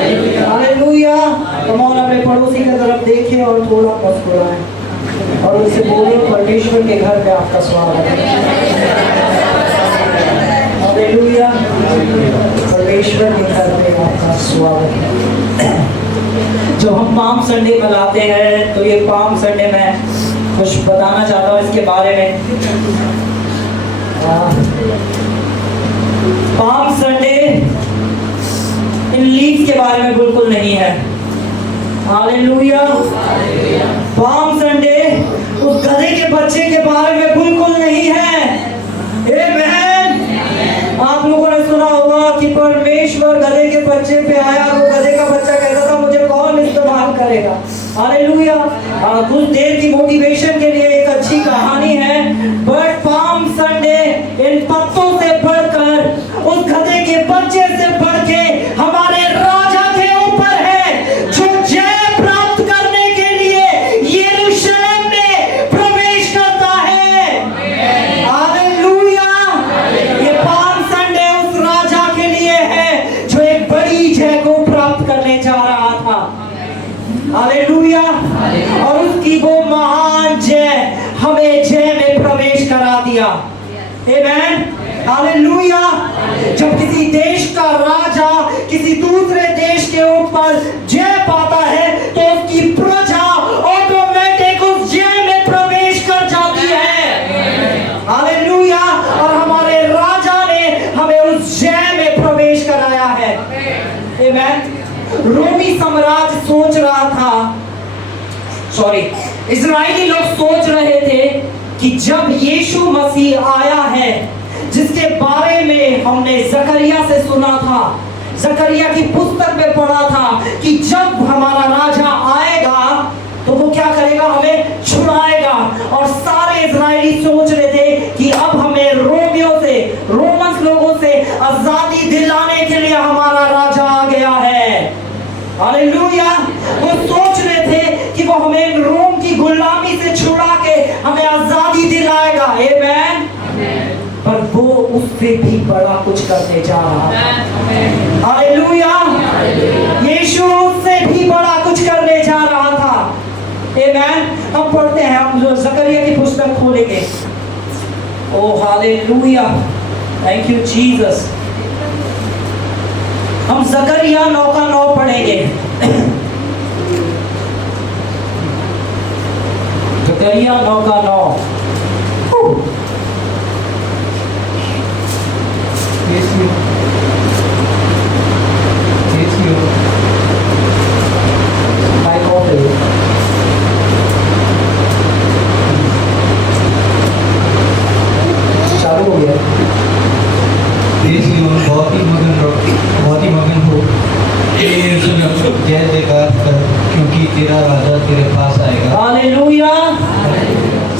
Hallelujah. Come on, अपने पड़ोसी की तरफ देखें और थोड़ा मुस्कुराएं और उनसे बोले परमेश्वर के घर में आपका स्वागत है। हालेलुया, परमेश्वर के घर में आपका स्वागत है। जब हम पाम संडे मनाते हैं तो ये पाम संडे में कुछ बताना चाहता हूँ इसके बारे में। पाम संडे इन लीव्स के बारे में बिल्कुल नहीं है। हालेलुया। पाम संडे उस गधे के बच्चे के बारे में बिल्कुल नहीं है। आमेन। आप लोगों ने सुना होगा कि परमेश्वर गधे के बच्चे पे आया, वो गधे का बच्चा कहता था मुझे कौन इस्तेमाल करेगा। हालेलुया। कुछ देर की मोटिवेशन के लिए एक अच्छी कहानी है, बट पाम संडे इन पत्तों से बढ़कर, उस गधे के बच्चे से बढ़ के हमारे राजा के ऊपर है, जो जय प्राप्त करने के लिए यरूशलेम में प्रवेश करता है। हालेलुया। ये पाम संडे उस राजा के लिए है जो एक बड़ी जय को प्राप्त करने जा रहा था। हालेलुया। और उसकी वो महान जय हमें जय में प्रवेश करा दिया। आमेन। हालेलुया। जब किसी देश का राजा किसी दूसरे देश के ऊपर जय पाता है तो उसकी प्रजा ऑटोमेटिक उस जय में प्रवेश कर जाती है। हालेलुया। और हमारे राजा ने हमें उस जय में प्रवेश कराया है। आमेन। रोमी साम्राज्य सोच रहा था, इजरायली लोग सोच रहे थे कि जब यीशु मसीह आया है, जिसके बारे में हमने जकरिया से सुना था, जकरिया की पुस्तक में पढ़ा था कि जब हमारा राजा आएगा तो वो क्या करेगा, हमें छुड़ाएगा। और सारे इजरायली सोच रहे थे कि अब हमें रोमन्स लोगों से आजादी दिलाने के लिए हमारा राजा आ गया है। हालेलुया। वो सोच रहे थे कि वो हमें रोम की गुलामी से छुड़ा के हमें आजादी दिलाएगा। आमेन। पर वो उससे भी बड़ा कुछ करने जा रहा था। हालेलुया। यीशु उससे भी बड़ा कुछ करने जा रहा था। आमेन। हम पढ़ते हैं, हम जो जकरिया की पुस्तक खोलेंगे। ओ हालेलुया, थैंक यू जीसस। हम जकरिया 9:9 पढ़ेंगे। जकरिया 9:9। चालू हो गया। बहुत ही मगन हो, जय जयकार कर, क्योंकि तेरा राजा तेरे पास आएगा। हालेलुया।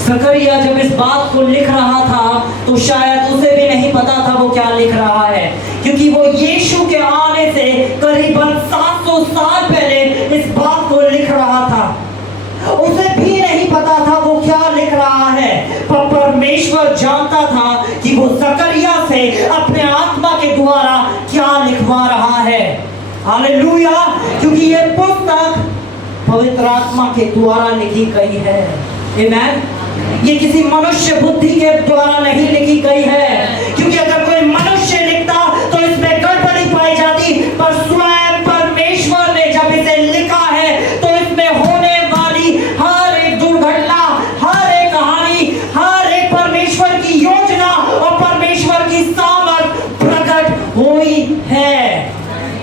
जकरिया जब इस बात को लिख रहा था तो शायद उसे भी नहीं पता था वो क्या लिख रहा है, क्योंकि वो यीशु के आने से करीबन 700 साल पहले इस बात को लिख रहा था। उसे भी नहीं पता था वो क्या लिख रहा है, पर परमेश्वर जानता था कि वो जकरिया से अपने आत्मा के द्वारा क्या लिखवा रहा है। हालेलुया। क्योंकि ये पुस्तक पवित्र आत्मा के द्वारा लिखी गई है। आमेन। ये किसी मनुष्य बुद्धि के द्वारा नहीं लिखी गई है, क्योंकि अगर कोई मनुष्य लिखता तो इसमें गड़बड़ी पाई जाती, पर स्वयं परमेश्वर ने जब इसे लिखा है तो इसमें होने वाली हर एक दुर्घटना, हर एक कहानी, हर एक परमेश्वर की योजना और परमेश्वर की सामर्थ प्रकट हुई है।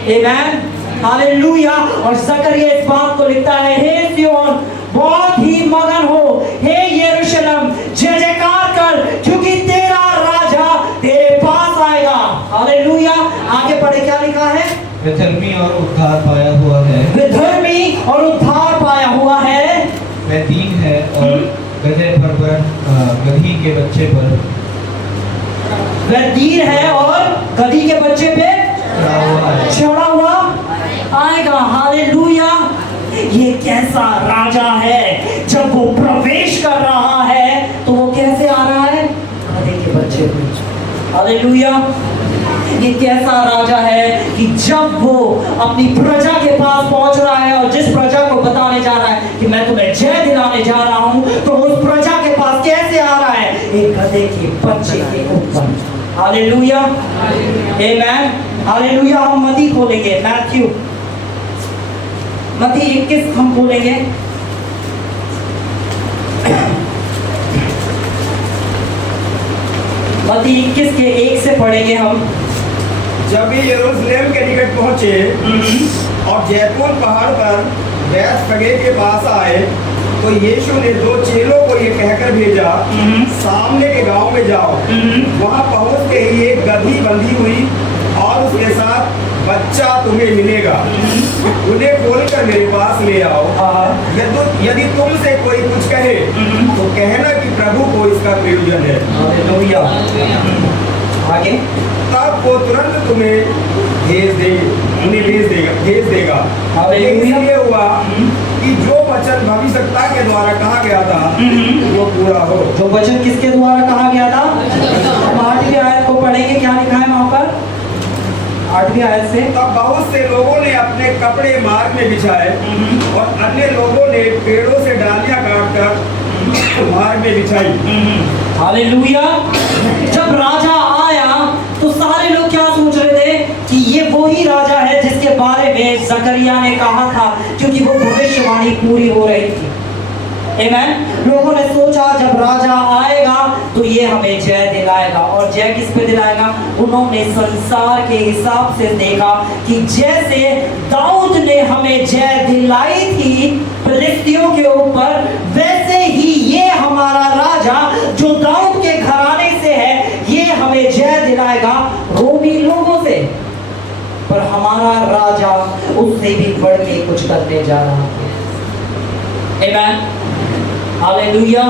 आमेन। हालेलुया। और जकरिया इस बात को लिखता है, हे सिय्योन बहुत ही मगन हो, हे यरूशलेम जय जयकार कर, क्योंकि तेरा राजा तेरे पास आएगा। हालेलुया। आगे पढ़े क्या लिखा है, विधर्मी और उद्धार पाया हुआ है, विधर्मी और उद्धार पाया हुआ है, वह दीन है और गधे पर गधी के बच्चे पर, वह दीन है और गधी के बच्चे पे चढ़ा हुआ आएगा। हालेलुया। ये कैसा राजा है, जब वो प्रवेश कर रहा है तो वो कैसे आ रहा है, गधे के बच्चे पे। हालेलुया। ये कैसा राजा है कि जब वो अपनी प्रजा के पास पहुंच रहा है और जिस प्रजा को बताने जा रहा है कि मैं तुम्हें जय दिलाने जा रहा हूं, तो उस प्रजा के पास कैसे आ रहा है? एक गधे के बच्चे के ऊपर। हालेलुया, आमेन, हालेलुया। हम मत्ती खोलेंगे, मत्ती 21 हम खोलेंगे। मत्ती 21 के 1 से पढ़ेंगे हम। जब वे यरूशलेम के निकट पहुंचे और जैतून पहाड़ पर बैतफगे के पास आए, तो यीशु ने 2 चेलों को ये कहकर भेजा, सामने के गांव में जाओ, वहां पहुंच के ही एक गधी बंधी हुई और उसके साथ बच्चा तुम्हें मिलेगा, उन्हें खोलकर मेरे पास ले आओ। यदि तुमसे कोई कुछ कहे तो कहना कि प्रभु को इसका प्रयोजन है। हालेलुया। आगे, तब वो तुरंत तुम्हें भेज देगा। हालेलुया। ये हुआ कि जो वचन भविष्यवक्ता के द्वारा कहा गया था वो पूरा हो। जो वचन किसके द्वारा कहा गया था? हम 8वीं आयत को पढ़ेंगे, क्या लिखा है वहां पर? 8वीं आयत से। तब बहुत से लोगों ने अपने कपड़े मार्ग में बिछाए और अन्य लोगों ने पेड़ों से डालियां काटकर मार्ग में बिछाई। हालेलुया। जब राजा आया तो सारे लोग क्या सोच रहे थे कि ये वही राजा है जिसके बारे में जकरिया ने कहा था, क्योंकि वो भविष्यवाणी पूरी हो रही थी। आमेन। लोगों ने सोचा जब राजा आएगा तो ये हमें जय दिलाएगा, और जय किस पे दिलाएगा? उन्होंने संसार के हिसाब से देखा कि जैसे दाऊद ने हमें जय दिलाई थी फिलिस्तियों के ऊपर, वैसे ही ये हमारा राजा जो दाऊद के घराने से है, ये हमें जय दिलाएगा रोमी लोगों से। पर हमारा राजा उससे भी बढ़ के कुछ करने जा रहा है। आमेन, हालेलुया।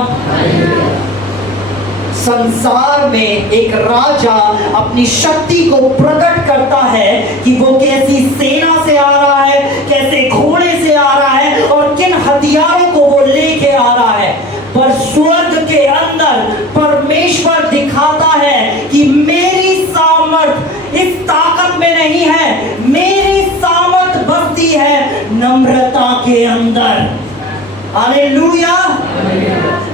संसार में एक राजा अपनी शक्ति को प्रकट करता है कि वो कैसी सेना से आ रहा है, कैसे घोड़े से आ रहा है और किन हथियारों को वो लेके आ रहा है। पर स्वर्ग के अंदर परमेश्वर दिखाता है कि मेरी सामर्थ इस ताकत में नहीं है, मेरी सामर्थ बसती है नम्रता के अंदर। हालेलुया।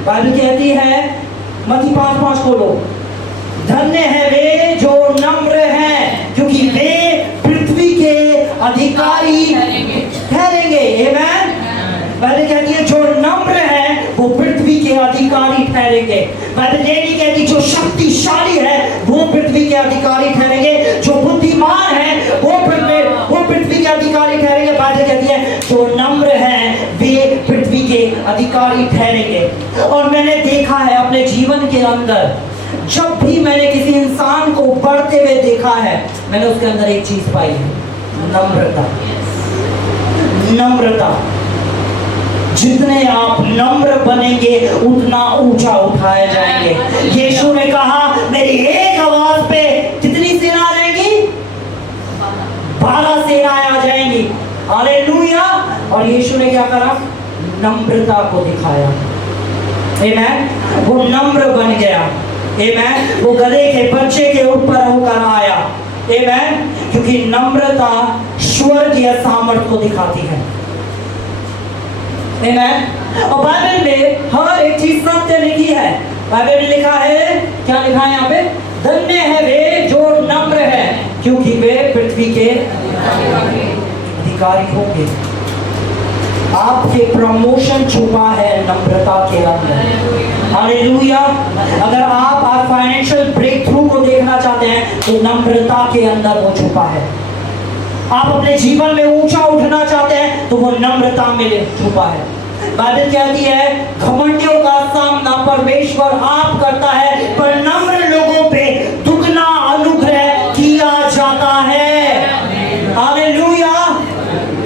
बाइबल कहती है, मत्ती 5:5 खोलो, धन्य है वे जो नम्र हैं, क्योंकि वे पृथ्वी के अधिकारी ठहरेंगे। आमेन। बाइबल कहती है जो नम्र हैं वो पृथ्वी के अधिकारी ठहरेंगे। बाइबल ये नहीं कहती जो शक्तिशाली है वो पृथ्वी के अधिकारी ठहरेंगे, जो बुद्धिमान है वो पृथ्वी के अधिकारी ठहरेंगे। बाइबल कहती है जो नम्र हैं वे पृथ्वी के अधिकारी ठहरेंगे। और मैंने देखा है अपने जीवन के अंदर, जब भी मैंने किसी इंसान को बढ़ते हुए देखा है, मैंने उसके अंदर एक चीज पाई है, नम्रता। नम्रता। जितने आप नम्र बनेंगे उतना ऊंचा उठाए जाएंगे। यीशु ने कहा मेरी एक आवाज पे कितनी सेना आ जाएगी? 12 सेनाएं आ जाएंगी। हालेलुया। और यीशु ने क्या करा? नम्रता को दिखाया। आमेन। वो नम्र बन गया। आमेन। वो गधे के बच्चे के ऊपर होकर आया। आमेन। क्योंकि नम्रता स्वर्गीय सामर्थ को दिखाती है। आमेन। और बाइबल में हर एक चीज सत्य लिखी है। बाइबल में लिखा है, क्या लिखा है यहाँ पे? धन्य है वे जो नम्र है, क्योंकि वे पृथ्वी के अधिकारी होंगे। आपके प्रमोशन छुपा है नम्रता के अंदर। हालेलुया। अगर आप फाइनेंशियल ब्रेक थ्रू को देखना चाहते हैं तो नम्रता के अंदर वो छुपा है। आप अपने जीवन में ऊंचा उठना चाहते हैं तो वो नम्रता में छुपा है। बाइबल कहती है घमंडियों का सामना परमेश्वर आप करता है, पर नम्र लोगों पे दुगना अनुग्रह किया जाता है। हालेलुया।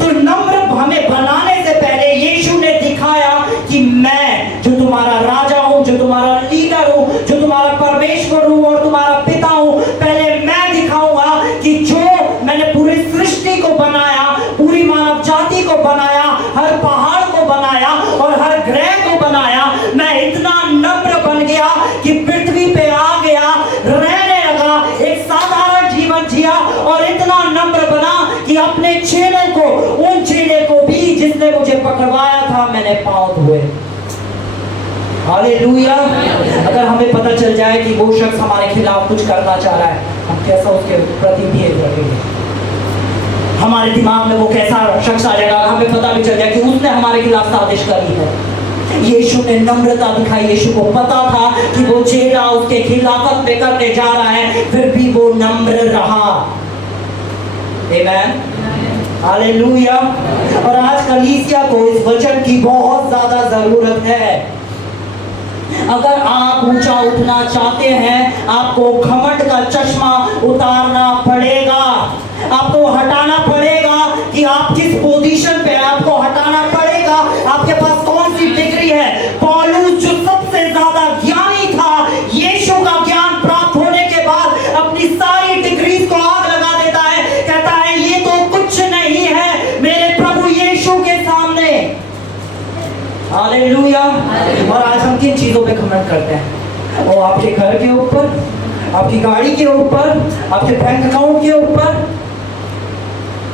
तो नम्र हमें बनाने से पहले यीशु ने दिखाया कि मैं जो तुम्हारा राजा हूं, जो तुम्हारा लीडर हूं, जो तुम्हारा परमेश्वर हूं और तुम्हारा पिता हूं, पहले मैं दिखाऊंगा कि जो मैंने पूरी सृष्टि को बनाया, पूरी मानव जाति को बनाया, हर पहाड़ को बनाया और हर ग्रह को बनाया, मैं इतना नम्र बन गया कि पृथ्वी पे आ गया, रहने लगा, एक साधारण जीवन जिया और इतना नम्र बना कि अपने चेलों को, उन चेले को भी जिसने मुझे पकड़वाया था, मैंने पांव धोए। हालेलुया। अगर हमें पता चल जाए कि वो शख्स हमारे खिलाफ कुछ करना चाह रहा है, हम कैसा उसके प्रति बिहेव रखेंगे? हमारे दिमाग में वो कैसा शख्स आ जाएगा? हमें पता भी चल जाए कि उसने हमारे खिलाफ साजिश करी है। यीशु ने नम्रता दिखाई। यीशु को पता था कि वो चेला उसके खिलाफत में करने जा रहा है, फिर भी वो नम्र रहा। आमीन, हालेलुया। और आज कलीसिया को इस वचन की बहुत ज्यादा जरूरत है। अगर आप ऊंचा उठना चाहते हैं, आपको घमंड का चश्मा उतारना पड़ेगा। आपको हटाना पड़ेगा कि आप किस पोजीशन पे हैं। आपको हटाना पड़ेगा आपके पास कौन सी डिग्री है। पौलुस जो सबसे ज्यादा ज्ञानी था, यीशु का ज्ञान प्राप्त होने के बाद अपनी सारी डिग्री को आग लगा देता है। कहता है ये तो कुछ नहीं है मेरे प्रभु यीशु के सामने। हालेलुया। और आज हम किन चीजों पे घमंड करते हैं? वो आपके घर के ऊपर, आपकी गाड़ी के ऊपर, आपके बैंक अकाउंट के ऊपर।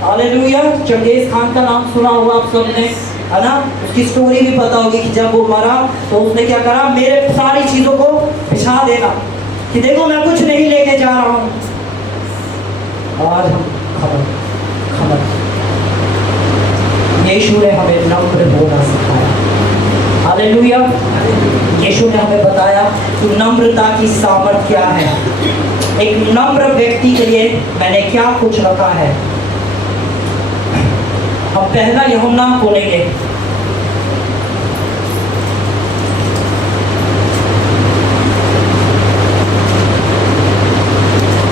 हालेलुया। चंगेज खान का नाम सुना होगा आप सबने, है ना? उसकी स्टोरी भी पता होगी कि जब वो मरा तो उसने क्या करा, मेरे सारी चीजों को बिछा देना कि देखो मैं कुछ नहीं लेके जा रहा हूं। आज हम खबर यीशु ने हमें नम्र होना सिखाया। हालेलुया। यीशु ने हमें बताया कि नम्रता की सामर्थ क्या है। एक नम्र व्यक्ति के लिए मैंने क्या कुछ रखा है। अब पहला यूहन्ना खोलेंगे।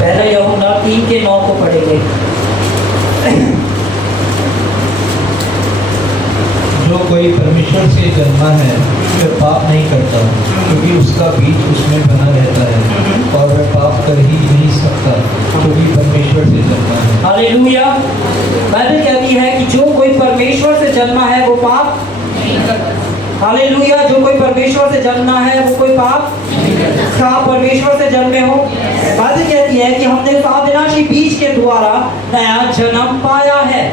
पहला यूहन्ना 3:9 को पढ़ेंगे। जो कोई परमेश्वर से जन्मा है वह पाप नहीं करता, क्योंकि उसका बीज उसमें बना रहता है, और वह पाप कर ही नहीं सकता क्योंकि परमेश्वर से जन्मा है। हालेलुया। बाइबल कहती है कि जो कोई परमेश्वर से जन्मा है वो पाप। हालेलुया। जो कोई परमेश्वर से जन्मा है वो कोई पाप। क्या परमेश्वर से जन्मे हो? बाइबल कहती है कि हमने उस अविनाशी बीज के द्वारा नया जन्म पाया है।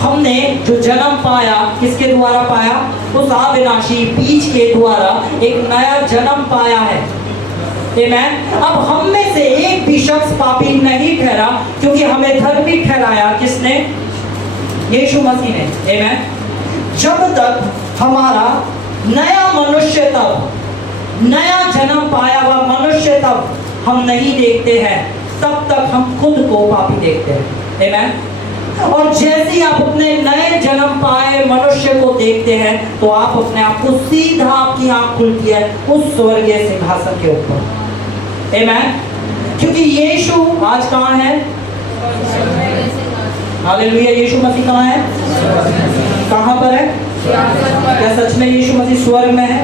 हमने जो जन्म पाया किसके द्वारा पाया? उस अविनाशी बीज के द्वारा एक नया जन्म पाया है। आमीन। अब हम में से एक भी शख्स पापी नहीं ठहरा, क्योंकि हमें धर्मी ठहराया किसने? यीशु मसीह ने। आमीन। जब तक हमारा नया मनुष्य, तब नया जन्म पाया हुआ मनुष्य तब हम नहीं देखते हैं, तब तक हम खुद को पापी देखते हैं। आमीन। और जैसे ही आप अपने नए जन्म पाए मनुष्य को देखते हैं तो आप अपने आप को सीधा, आपकी आंख खुलती है उस स्वर्गीय सिंहासन के ऊपर। आमीन। क्योंकि यीशु आज कहाँ है? हालेलुया। यीशु मसीह कहाँ है? कहाँ पर है? क्या सच में यीशु मसीह स्वर्ग में है?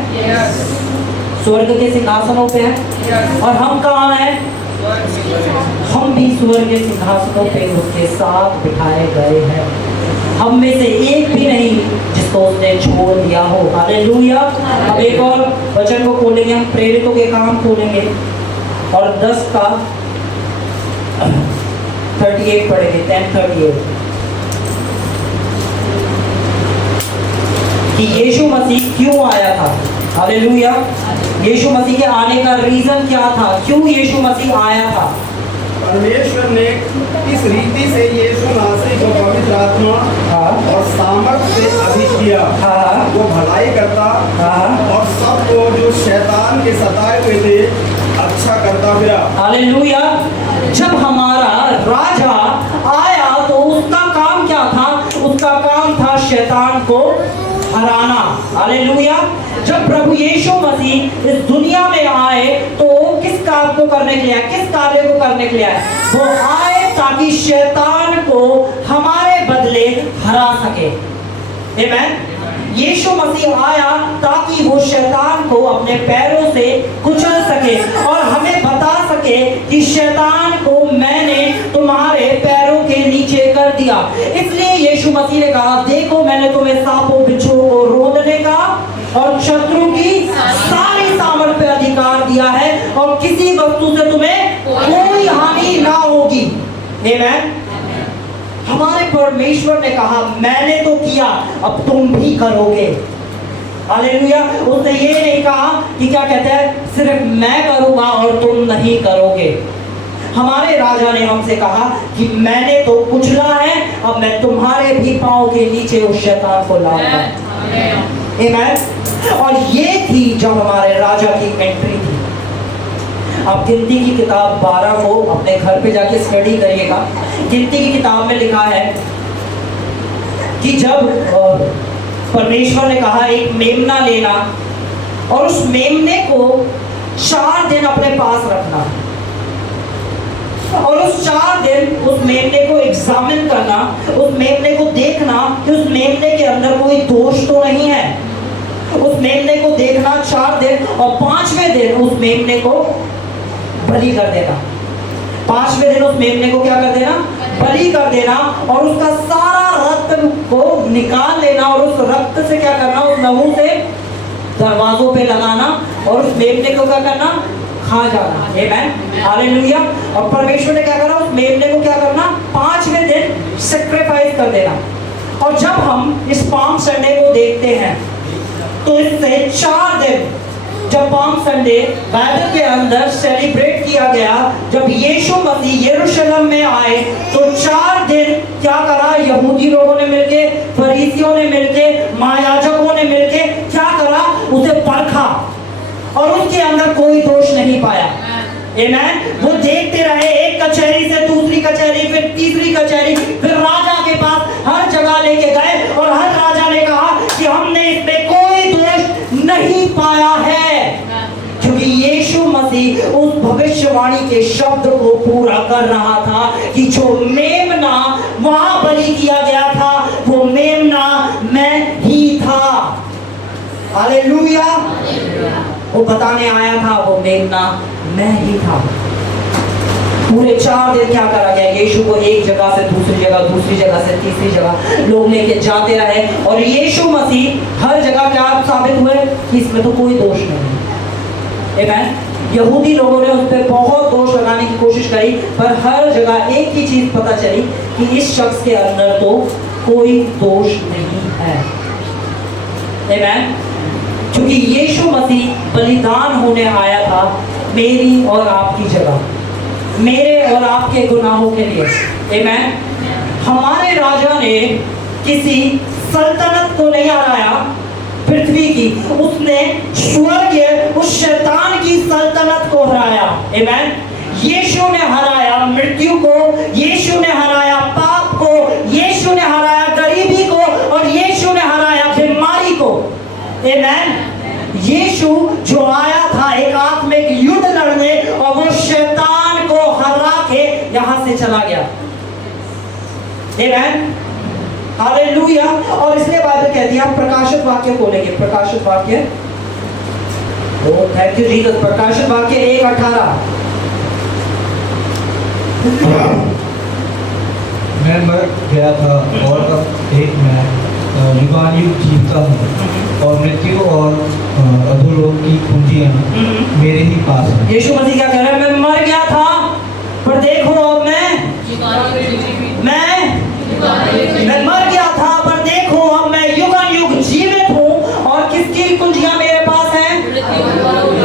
स्वर्ग के सिंहासनों पे है। और हम कहाँ हैं? हम भी स्वर्ग के सिंहासनों पे उसके साथ बिठाए गए हैं। हम में से एक भी नहीं जिसको उसने छोड़ दिया हो। हालेलुया। अब एक और वचन को खोलेंगे, हम प्रेरितों के काम खोलेंगे और 10 का 38 पढ़ेंगे। 10:38 कि यीशु मसीह क्यों आया था। हालेलुया। यीशु मसीह के आने का रीजन क्या था? क्यों यीशु मसीह आया था? परमेश्वर ने इस रीति से यीशु नासरी को पवित्र आत्मा और सामर्थ से अभिषेक किया। वो भलाई करता और सबको जो शैतान के सताए हुए थे अच्छा करता फिरा। हालेलुया। जब हमारा राजा आया तो उसका काम क्या था? उसका काम था शैतान को हराना। हालेलुया। जब प्रभु यीशु मसीह इस दुनिया में आए तो किस काम को करने के लिए आए? किस कार्य को करने के लिए आए? वो आए ताकि शैतान को हमारे बदले हरा सके। आमीन। यीशु मसीह आया ताकि वो शैतान को अपने पैरों से कुचल सके और हमें बता सके कि शैतान को मैंने तुम्हारे पैरों के नीचे कर दिया। इसलिए यीशु मसीह ने कहा, देखो मैंने तुम्हें सांपों बिच्छुओं को रोकने का और शत्रु की सारी सामर्थ पे अधिकार दिया है और किसी वस्तु से तुम्हें कोई हानि ना होगी। आमीन। हमारे परमेश्वर ने कहा मैंने तो किया, अब तुम भी करोगे। हालेलुया। उसने ये नहीं कहा कि क्या कहते हैं सिर्फ मैं करूंगा और तुम नहीं करोगे। हमारे राजा ने हमसे कहा कि मैंने तो कुचला है, अब मैं तुम्हारे भी पांव के नीचे उस शैतान को लाऊंगा। आमीन। और ये थी जब हमारे राजा की एंट्री थी। आप गिनती की किताब 12 को अपने घर पे जाके स्टडी करिएगा। गिनती की किताब में लिखा है कि जब परमेश्वर ने कहा एक मेमना लेना और उस मेमने को 4 दिन अपने पास रखना और उस 4 दिन उस मेमने को एग्जामिन करना, उस मेमने को देखना कि उस मेमने के अंदर कोई दोष तो नहीं है। उस मेमने को देखना 4 दिन और 5वें दिन उस मेमने को बलि कर देना। 5वें दिन उस मेमने को क्या कर देना? बलि कर देना और उसका सारा रक्त को निकाल लेना और उस रक्त से क्या करना? उस लहू से दरवाजों पे लगाना और उस मेमने को क्या करना? खा जाना। आमीन। हालेलुया। और परमेश्वर ने क्या करा? उस मेमने को क्या करना? 5वें दिन सैक्रिफाइस कर देना। और जब हम इस पाम संडे को देखते हैं तो इससे 4 दिन जब पाम संडे बाइबल के अंदर सेलिब्रेट किया गया, जब यीशु मसीह यरूशलेम में आए तो 4 दिन क्या करा? यहूदी लोगों ने मिलके, फरीसियों ने मिलके, महायाजकों ने मिलके क्या करा? उसे परखा और उसके अंदर कोई दोष नहीं पाया। आमीन। वो देखते रहे, एक कचहरी से दूसरी कचहरी, फिर तीसरी कचहरी, फिर राजा के पास हर जगह लेके गए और हर राजा ने कहा कि हमने इसमें कोई दोष नहीं पाया है, क्योंकि यीशु मसीह उस भविष्यवाणी के शब्द को पूरा कर रहा था कि जो मेमना वहां बलि किया गया था वो मेमना मैं ही था। हालेलुया। वो बताने आया था वो मेमना मैं ही था। पूरे 4 दिन क्या करा गया? यीशु को एक जगह से दूसरी जगह, दूसरी जगह से तीसरी जगह लोग लेके जाते रहे और यीशु मसीह हर जगह क्या साबित हुए कि इसमें तो कोई दोष नहीं। आमीन। यहूदी लोगों ने उस पर बहुत दोष लगाने की कोशिश करी, पर हर जगह एक ही चीज पता चली कि इस शख्स के अंदर तो कोई दोष नहीं है। आमीन। क्योंकि यीशु मसीह बलिदान होने आया था मेरी और आपकी जगह, मेरे और आपके गुनाहों के लिए। आमीन। हमारे राजा ने किसी सल्तनत को नहीं हराया पृथ्वी की, उसने स्वर्गीय उस शैतान की सल्तनत को हराया। आमीन। यीशु ने हराया मृत्यु को, यीशु ने हराया पाप को, यीशु ने हराया गरीबी को और यीशु ने हराया बीमारी को। आमीन। यीशु जो आया था एक आत्मिक युद्ध लड़ने और वो शैतान को हरा के यहां से चला गया। आमीन। हालेलुया। और इसलिए बाइबल कहती है, हम प्रकाशित वाक्य खोलेंगे। प्रकाशित वाक्य, ओ थैंक यू जीसस। प्रकाशित वाक्य 1:18। मैं मर गया था और अब एक मैं युगानुयुग जीता हूँ और मृत्यु और अधोलोक की कुंजियां मेरे ही पास हैं। यीशु मसीह क्या कह रहे हैं? मैं मर गया था पर देखो अब मैं मर गया था पर देखो अब मैं युगानुयुग जीवित हूँ और किसकी कुंजियां मेरे पास हैं?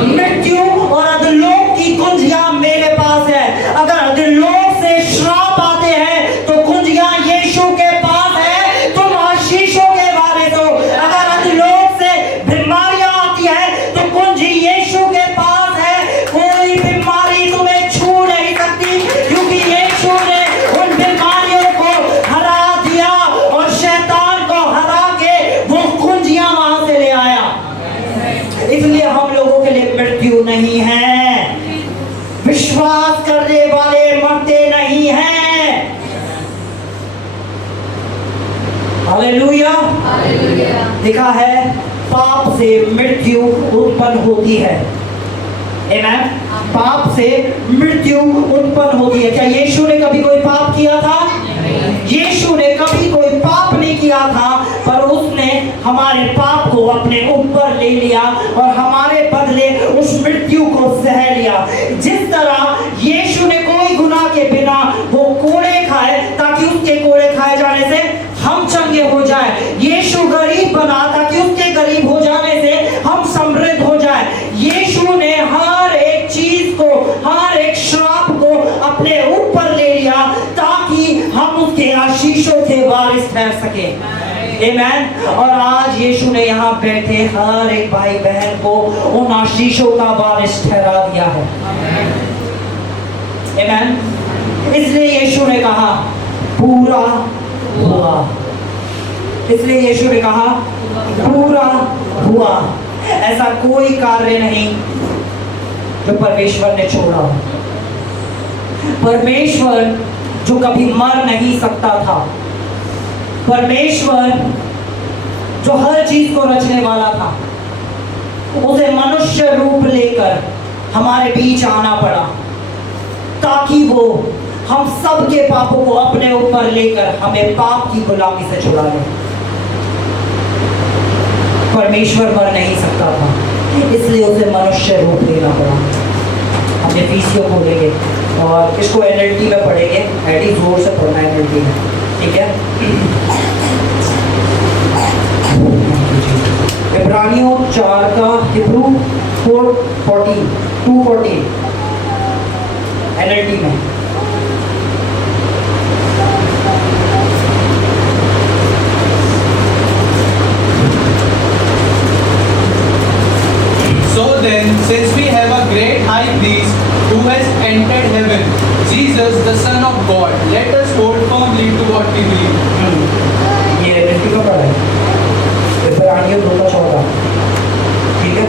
मृत्यु और अधोलोक की कुंजियां मेरे पास है। अगर अधोलोक से श्राप आते हैं तो कुंजियां यीशु के पास है, तुम आशीषों के बारे दो। अगर अधोलोक से बीमारियां आती है तो कुंजी यीशु के पास है। कोई बीमारी तुम्हें छू नहीं सकती, क्योंकि यीशु ने उन बीमारियों को हरा दिया और शैतान को हरा के वो कुंजियां वहां से ले आया। इसलिए हम लोगों के लिए मृत्यु नहीं है, विश्वास करने वाले मरते नहीं हैं। हालेलुया। लिखा है पाप से मृत्यु उत्पन्न होती है। आमीन। पाप से मृत्यु उत्पन्न होती है। क्या यीशु ने कभी कोई पाप किया था? यीशु ने कभी कोई पाप नहीं किया था, पर उसने हमारे पाप को अपने ऊपर ले लिया और हमारे बदले उस मृत्यु को सह लिया। जिस तरह यीशु ने कोई गुनाह के बिना वो कोड़े खाए ताकि उसके कोड़े दिखाए जाने से हम चंगे हो जाए। यीशु गरीब बना ताकि उसके गरीब हो जाने से हम समृद्ध हो जाए। यीशु ने हर एक चीज को, हर एक श्राप को अपने ऊपर ले लिया ताकि हम उसके आशीषों के वारिस ठहर सके। आमेन। और आज यीशु ने यहाँ बैठे हर एक भाई बहन को उन आशीषों का वारिस ठहरा दिया है। आमेन। इसलिए यीशु ने कहा पूरा हुआ। इसलिए यीशु ने कहा पूरा हुआ। ऐसा कोई कार्य नहीं जो परमेश्वर ने छोड़ा। परमेश्वर जो कभी मर नहीं सकता था, परमेश्वर जो हर चीज को रचने वाला था, उसे मनुष्य रूप लेकर हमारे बीच आना पड़ा ताकि वो हम सब के पापों को अपने ऊपर लेकर हमें पाप की गुलामी से छुड़ा ले। परमेश्वर मर नहीं सकता था, इसलिए उसे मनुष्य रूप लेना पड़ा। हम एफिसियों बोलेंगे और इसको एनएलटी में पढ़ेंगे। एडी जोर से पढ़ना है एनएलटी में, ठीक है। इब्रानियों 4 का हिब्रू 2:14 एनएलटी में। So then, since we have a great high priest who has entered heaven, Jesus, the Son of God, let us hold firmly to what we believe. ये एनएलटी का पढ़ा है, इब्रानियों 2:14, ठीक है।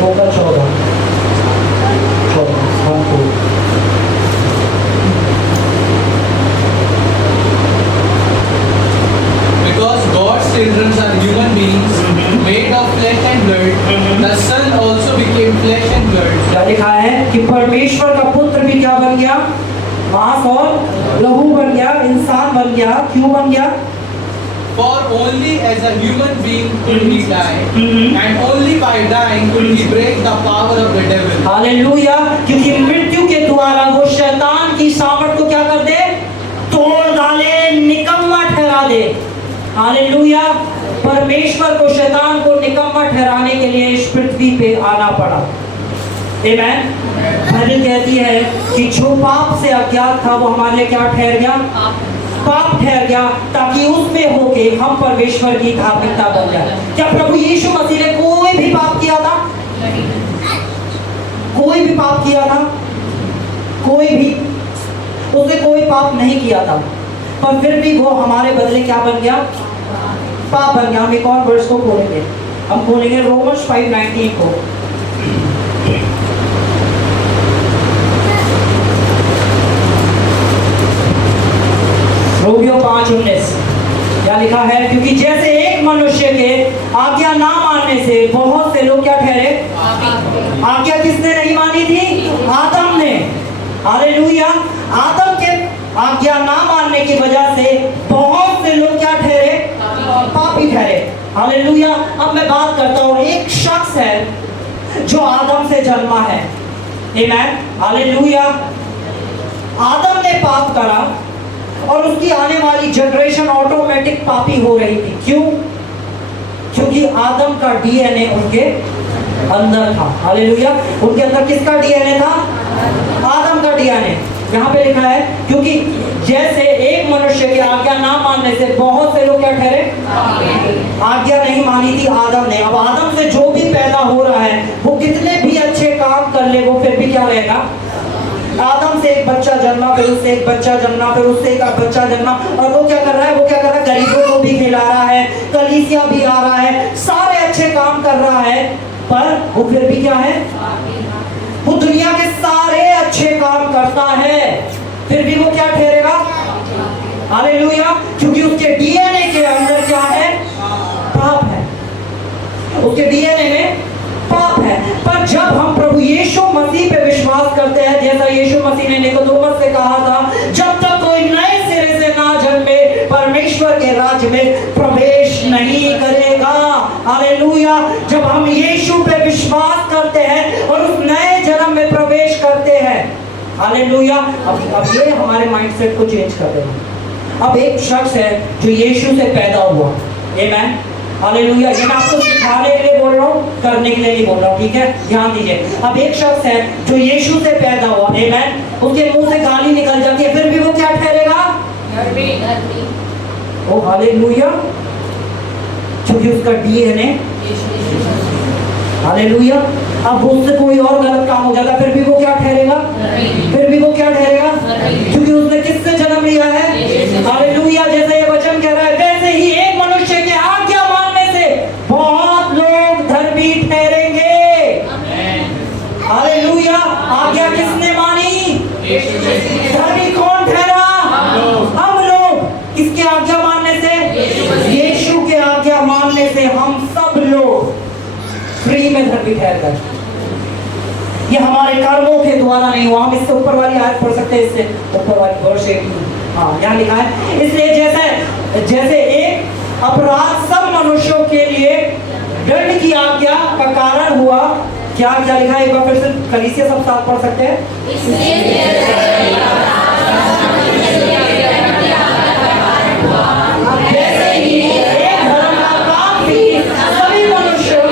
2:14 Because God's children are human beings, made of flesh and blood, the Son also became flesh and blood. क्या लिखा है कि परमेश्वर का पुत्र भी क्या बन गया, मांस और लहू बन गया, इंसान बन गया। क्यों बन गया? For only as a human being could he die, and only by dying could he break the power of the devil. Hallelujah. क्योंकि मृत्यु के द्वारा वो शैतान की सामर्थ को क्या कर दे, तोड़ डाले, निकम्मा ठहरा दे। हालेलुया। परमेश्वर को शैतान को निकम्मा ठहराने के लिए इस पृथ्वी पे आना पड़ा। आमेन। बाइबल कहती है कि जो पाप से अज्ञात था वो हमारे लिए क्या ठहर गया, पाप ठहर गया, ताकि उसमें होके हम परमेश्वर की धार्मिकता बन जाए। क्या प्रभु यीशु मसीह ने कोई भी पाप किया था? कोई भी पाप किया था? कोई भी, उसने कोई पाप नहीं किया था, पर फिर भी वो हमारे बदले क्या बन गया, पाप बन गया। हम एक और वर्ष को खोलेंगे, हम खोलेंगे रोमन्स 5:19 को। रोमियो 5:19 क्या लिखा है? क्योंकि जैसे एक मनुष्य के आज्ञा ना मानने से बहुत से लोग क्या ठहरे, आज्ञा किसने नहीं मानी थी? आदम ने। हालेलुया। आदम के आज्ञा ना मानने की वजह से बहुत से लोग क्या ठहरे, पापी ठहरे। हालेलुया। अब मैं बात करता हूँ, एक शख्स है जो आदम से जन्मा है। आमेन। हालेलुया। आदम ने पाप करा और उसकी आने वाली जनरेशन ऑटोमेटिक पापी हो रही थी। क्यों? क्योंकि आदम का डीएनए उनके अंदर था। हालेलुया। उनके अंदर किसका डीएनए था? आदम का डीएनए। यहाँ पे लिखा है क्योंकि जैसे एक मनुष्य की आज्ञा ना मानने से बहुत से लोग क्या ठहरे, आज्ञा नहीं मानी थी आदम ने। अब आदम से जो भी पैदा हो रहा है वो कितने भी अच्छे काम कर ले, वो फिर भी क्या रहेगा। आदम से एक बच्चा जन्मा, फिर उससे एक बच्चा जन्मा, फिर उससे एक बच्चा जन्मा, और वो क्या कर रहा है, वो क्या कर रहा है, गरीबों को भी खिला रहा है, कलीसिया भी आ रहा है, सारे अच्छे काम कर रहा है, पर वो फिर भी क्या है, वो दुनिया के सारे अच्छे काम करता है, फिर भी वो क्या ठहरेगा, हालेलुया। क्योंकि उसके डीएनए के अंदर क्या है, पाप है, उसके डीएनए में पाप है। पर जब हम प्रभु यीशु मसीह पे विश्वास करते हैं, जैसा यीशु मसीह ने निकोदेमुस से कहा था, जब तक कोई नए सिरे से ना जन्मे परमेश्वर के राज्य में प्रवेश नहीं करेगा। हालेलुया। जब हम यीशु पे विश्वास करते हैं और उस नए जन्म में प्रवेश करते हैं, हालेलुया। अब ये हमारे माइंडसेट को चेंज कर देगा। अब एक शख्स है जो यीशु से पैदा हुआ, आमीन, हालेलुया। ये मैं आपको सिखाने के लिए बोल रहा हूँ, करने के लिए नहीं बोल रहा हूँ, ठीक है, ध्यान दीजिए। अब एक शख्स है जो यीशु से पैदा हुआ, आमीन, उसके मुंह से गाली निकल जाती है, फिर भी वो क्या ठहरेगा? ओ हालेलुया, क्योंकि उसका डीएनए, हालेलुया। अब उससे कोई और गलत काम हो जाता, फिर भी वो क्या ठहरेगा? फिर भी वो क्या ठहरेगा? क्योंकि उसने किससे जन्म लिया है? हालेलुया। जैसे ये वचन कह रहा है, वैसे ही एक मनुष्य के आज्ञा मानने से बहुत लोग धर्मी ठहरेंगे। हालेलुया। आज्ञा किसने मानी? धर्मी कौन ठहरा? हम लोग। किसके आज्ञा मानने से? यीशु के आज्ञा मानने से हम सब लोग फ्री में धर्मी ठहर गए। ये हमारे कर्मों के द्वारा नहीं हुआ। हम इससे ऊपर वाली आयत पढ़ सकते हैं, इससे ऊपर वाली वर्ष 1, हाँ यहाँ लिखा है, इसलिए जैसे एक अपराध सब मनुष्यों के लिए दंड की आज्ञा का कारण हुआ, क्या क्या लिखा है? एक बार फिर से कलीसिया सब साथ पढ़ सकते हैं। जैसे ही एक धर्म का काम भी सभी मनुष्यों,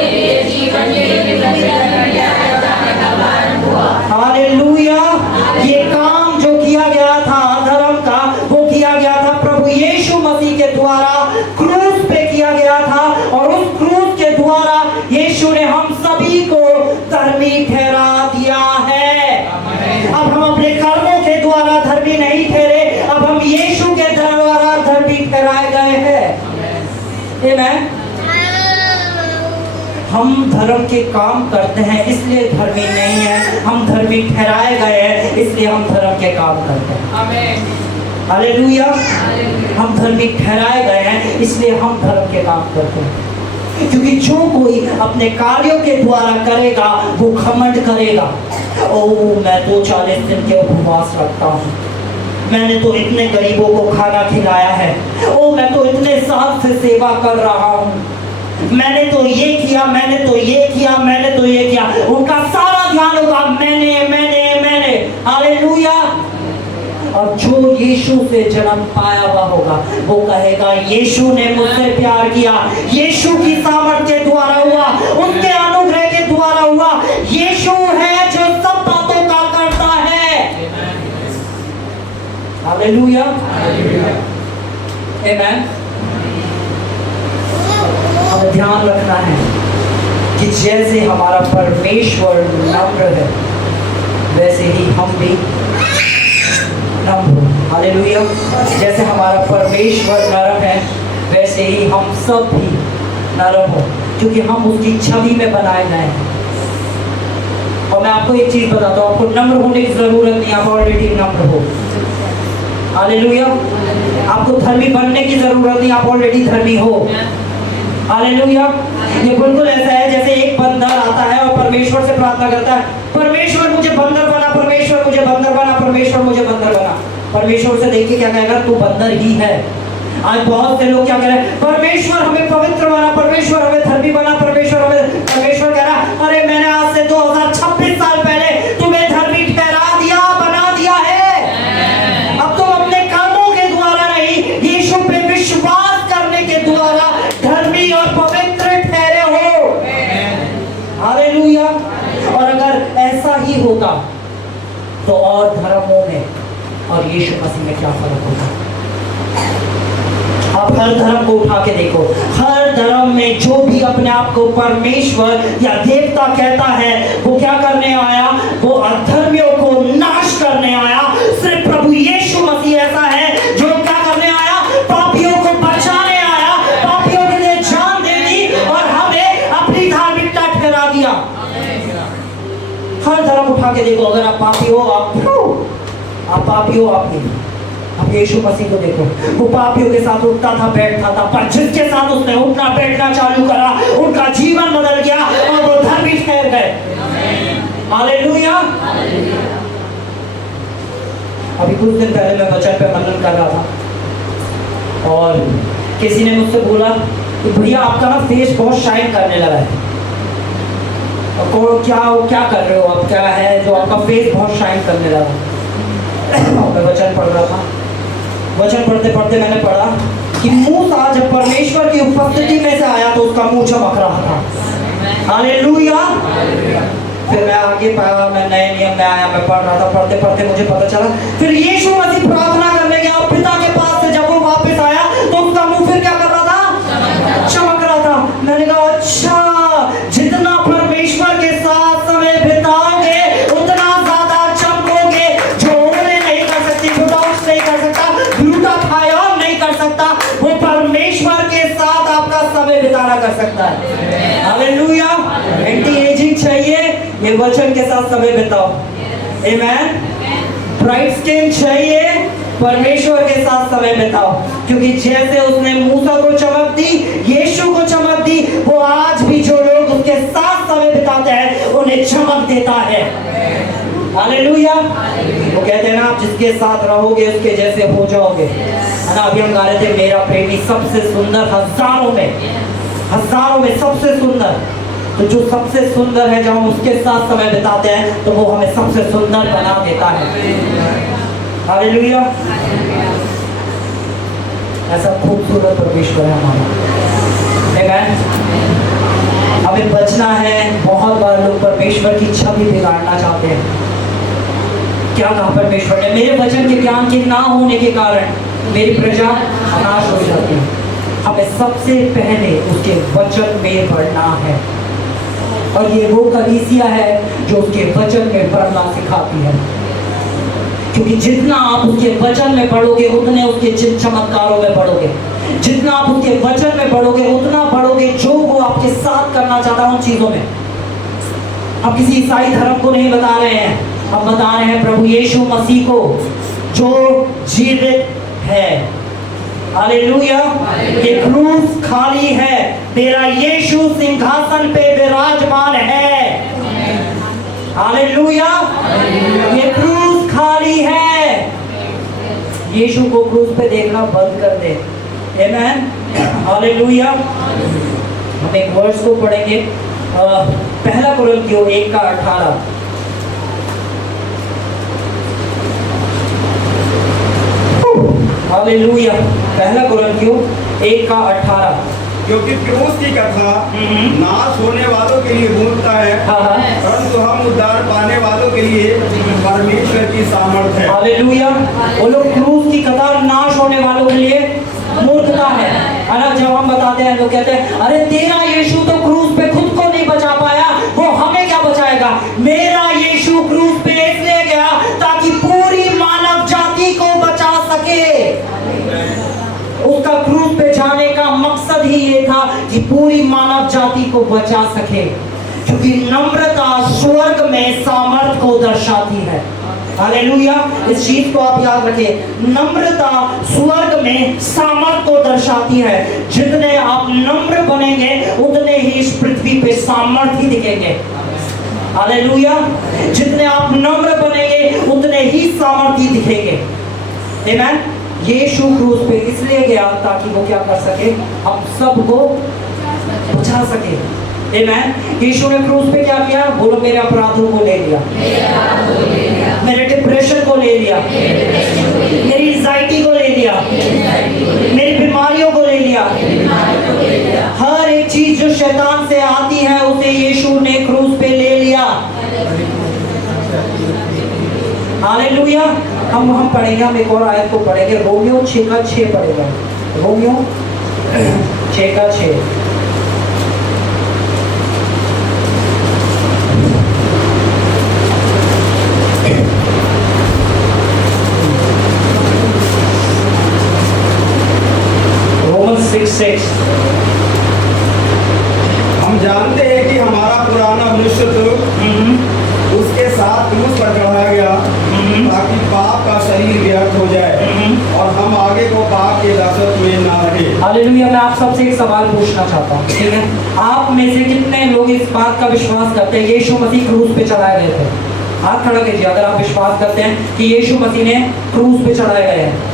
हालेलुया, ये काम जो किया गया था धर्म का, वो किया गया था प्रभु यीशु मसीह के द्वारा, क्रूस पे किया गया था, और उस क्रूस के द्वारा यीशु ने हम सभी को धर्मी ठहरा दिया है। अब हम अपने कर्मों के द्वारा धर्मी नहीं ठहरे, अब हम यीशु के द्वारा धर्मी ठहराए गए हैं। आमीन। हम धर्म के काम करते हैं इसलिए धर्मी नहीं है, हम धर्मी ठहराए गए हैं इसलिए हम धर्म के काम करते हैं। आमीन, हालेलुया। हम धर्मी ठहराए गए हैं इसलिए हम धर्म के काम करते हैं, क्योंकि जो कोई अपने कार्यों के द्वारा करेगा वो घमंड करेगा। ओ मैं तो 40 दिन के उपवास रखता हूँ, मैंने तो इतने गरीबों को खाना खिलाया है, ओ मैं तो इतने साल से सेवा कर रहा हूँ, मैंने तो ये किया, मैंने तो ये किया, मैंने तो ये किया। उनका सारा ध्यान होगा मैंने मैंने मैंने, हालेलुया। और जो यीशु से जन्म पाया हुआ होगा वो कहेगा यीशु ने मुझसे प्यार किया, यीशु की सामर्थ्य के द्वारा हुआ, उनके अनुग्रह के द्वारा हुआ। यीशु है जो सब बातों का करता है। हालेलुया, आमीन। हमें ध्यान रखना है कि जैसे हमारा परमेश्वर नम्र है वैसे ही हम भी नम्र हो। हालेलुया। जैसे हमारा परमेश्वर नरम है वैसे ही हम सब भी नरम हो, क्योंकि हम उसकी छवि में बनाए गए हैं। और मैं आपको एक चीज बताता हूँ, आपको नम्र होने की जरूरत नहीं, आप ऑलरेडी नम्र हो। हालेलुया। आपको धर्मी बनने की जरूरत नहीं, आप ऑलरेडी धर्मी हो। हालेलुया। ये बिल्कुल ऐसा है जैसे एक बंदर आता है और परमेश्वर से प्रार्थना करता है, परमेश्वर मुझे बंदर बना, परमेश्वर मुझे बंदर बना, परमेश्वर मुझे बंदर बना। परमेश्वर से देखिए क्या कहेगा, तू बंदर ही है। आज बहुत से लोग क्या कह रहे हैं, परमेश्वर हमें पवित्र बना, परमेश्वर हमें धर्मी बना, परमेश्वर कह रहा है अरे मैंने आज से 2026 साल पहले तुम्हें धर्मी ठहरा दिया, बना दिया है। अब तुम अपने कर्मों के द्वारा नहीं, यीशु पे विश्वास करने के द्वारा धर्मी और पवित्र ठहरे हो। हालेलुया। और अगर ऐसा ही होता तो और धर्मों में और यीशु मसीह में क्या फर्क होता? आप हर धर्म को उठा के देखो, हर धर्म में जो भी अपने आप को परमेश्वर या देवता कहता है वो क्या करने आया? वो अधर्मियों को नाश करने आया। सिर्फ प्रभु यीशु मसीह ऐसा है जो क्या करने आया? पापियों को बचाने आया, पापियों के लिए जान दे दी और हमें अपनी धार्मिकता ठहरा दिया। हर धर्म उठा के देखो, अगर आप पापी हो, आप पापी हो, आप नहीं। अब यीशु मसीह को देखो, वो पापियों के साथ उठता था, बैठता था, पर जिसके साथ उसने उठना बैठना चालू करा उनका जीवन बदल गया और वो धर्मी ठहर गए। हालेलुया। अभी कुछ दिन पहले मैं वचन पे मनन कर रहा था और किसी ने मुझसे बोला कि भैया आपका ना फेस बहुत शाइन करने लगा है। और क्या कर रहे हो आप, क्या है जो आपका फेस बहुत शाइन करने लगा? मैं वचन पढ़ रहा था, वचन पढ़ते पढ़ते मैंने पढ़ा कि मूसा जब परमेश्वर की उपस्थिति में से आया तो उसका मुंह चमक रहा था। हालेलुया। फिर मैं आगे पाया, मैं नए नियम में आया, मैं पढ़ रहा था, पढ़ते पढ़ते मुझे पता चला फिर यीशु मसीह प्रार्थना करने गया पिता के पास से, जब वो वापस आया तो उसका मुंह फिर क्या कर रहा था? चमक रहा था। मैंने कहा अच्छा, जितना परमेश्वर के साथ समय बिताओगे उतना ज्यादा चमकोगे। जो उंगली नहीं कर सकती, बुढ़ाउस नहीं कर सकता, ग्लूटाथायोन नहीं कर सकता, वो परमेश्वर के साथ आपका समय बिताना कर सकता है। हालेलुया। एंटी एजिंग चाहिए, ये वचन के साथ समय बिताओ। आमेन। ब्राइट स्किन चाहिए, परमेश्वर के साथ समय बिताओ, क्योंकि जैसे उसने मूसा को चमक दी, यीशु को चमक दी, वो आज भी जो लोग उसके साथ समय बिताते हैं उन्हें चमक देता है। हालेलुया। वो कहते हैं ना, आप जिसके साथ रहोगे उसके जैसे हो जाओगे, है ना। अभी हम गा रहे थे, मेरा प्रेमी सबसे सुंदर, हजारों में सबसे सुंदर। तो जो सबसे सुंदर है, जब हम उसके साथ समय बिताते हैं तो वो हमें सबसे सुंदर बना देता है। हालेलुया। ऐसा खूबसूरत परमेश्वर है हमारा। आमेन। हमें बचना है। बहुत बार लोग परमेश्वर की छवि बिगाड़ना चाहते हैं। क्या कहा परमेश्वर ने? मेरे वचन के ज्ञान के ना होने के कारण मेरी प्रजा नाश हो जाती है। हमें सबसे पहले उसके वचन में बढ़ना है, और ये वो कलीसिया है जो उसके वचन में बढ़ना सिखाती है। क्योंकि जितना आप उसके वचन में बढ़ोगे उतने उसके चिन्ह चमत्कारों में बढ़ोगे। जितना आप उसके वचन में बढ़ोगे उतना बढ़ोगे जो वो आपके साथ करना चाहता है उन चीजों में। हम किसी ईसाई धर्म को नहीं बता रहे हैं, हम बता रहे हैं प्रभु यीशु मसीह को जो जीवित है। हालेलुया। ये क्रूस खाली है, तेरा यीशु सिंहासन पे विराजमान है। हालेलुया। ये क्रूस खाली है। यीशु को क्रूस पे देखना बंद कर दे। आमेन। हालेलुया। हम एक वर्स को पढ़ेंगे, पहला कुरिन्थियों 1:18। हालेलुया। पहला कुरिन्थियों 1:18। क्योंकि क्रूस की कथा नाश होने वालों के लिए मूर्खता है, परंतु हम उद्धार पाने वालों के लिए परमेश्वर की सामर्थ है। हालेलुया। वो लोग क्रूस की कथा नाश होने वालों के लिए मूर्खता है ना। जब हम बताते हैं लोग कहते हैं अरे तेरा यीशु तो क्रूस पे खुद को नहीं बचा पाया, वो हमें क्या बचाएगा? मेरा यीशु क्रूस पे इसलिए गया ताकि पूरी मानव जाति को बचा सके। उसका क्रूस पे जाने का मकसद ही ये था कि पूरी मानव जाति को बचा सके, क्योंकि नम्रता स्वर्ग में सामर्थ को दर्शाती है। हालेलुया। इस चीज को आप याद रखें, नम्रता स्वर्ग में सामर्थ को दर्शाती है। जितने आप नम्र बनेंगे उतने ही इस पृथ्वी पे सामर्थ्य दिखेंगे। हालेलुया। जितने आप नम्र बनेंगे उतने ही सामर्थ्य दिखेंगे। आमेन। यीशु क्रूस पे इसलिए गया ताकि वो क्या कर सके? हम सबको बचा सके। आमेन। यीशु ने क्रूस पे क्या किया? बोलो, मेरे अपराधों को ले लिया, मेरे डिप्रेशन को ले लिया, मेरी एंजाइटी को ले लिया, मेरी बीमारियों को ले लिया। हर एक चीज जो शैतान से आती है उसे यीशु ने क्रूस पे ले लिया। हालेलुया। हम पढ़ेंगे, हम एक और आयत को पढ़ेंगे, रोमियो 6:6 पढ़ेगा। रोमियो 6:6। Romans 6:6। हम जानते हैं कि हमारा पुराना मनुष्य तो उसके साथ क्रूस पर चढ़ाया गया ताकि पाप का शरीर व्यर्थ हो जाए और हम आगे को पाप के दासत्व में ना रहे। हालेलुया। मैं आप सबसे एक सवाल पूछना चाहता हूँ, ठीक है? आप में से कितने लोग इस बात का विश्वास करते हैं यीशु मसीह क्रूस पे चढ़ाए गए थे? हाथ खड़ा कीजिए अगर आप विश्वास करते हैं कि यीशु मसीह ने क्रूस पे चढ़ाए गए हैं।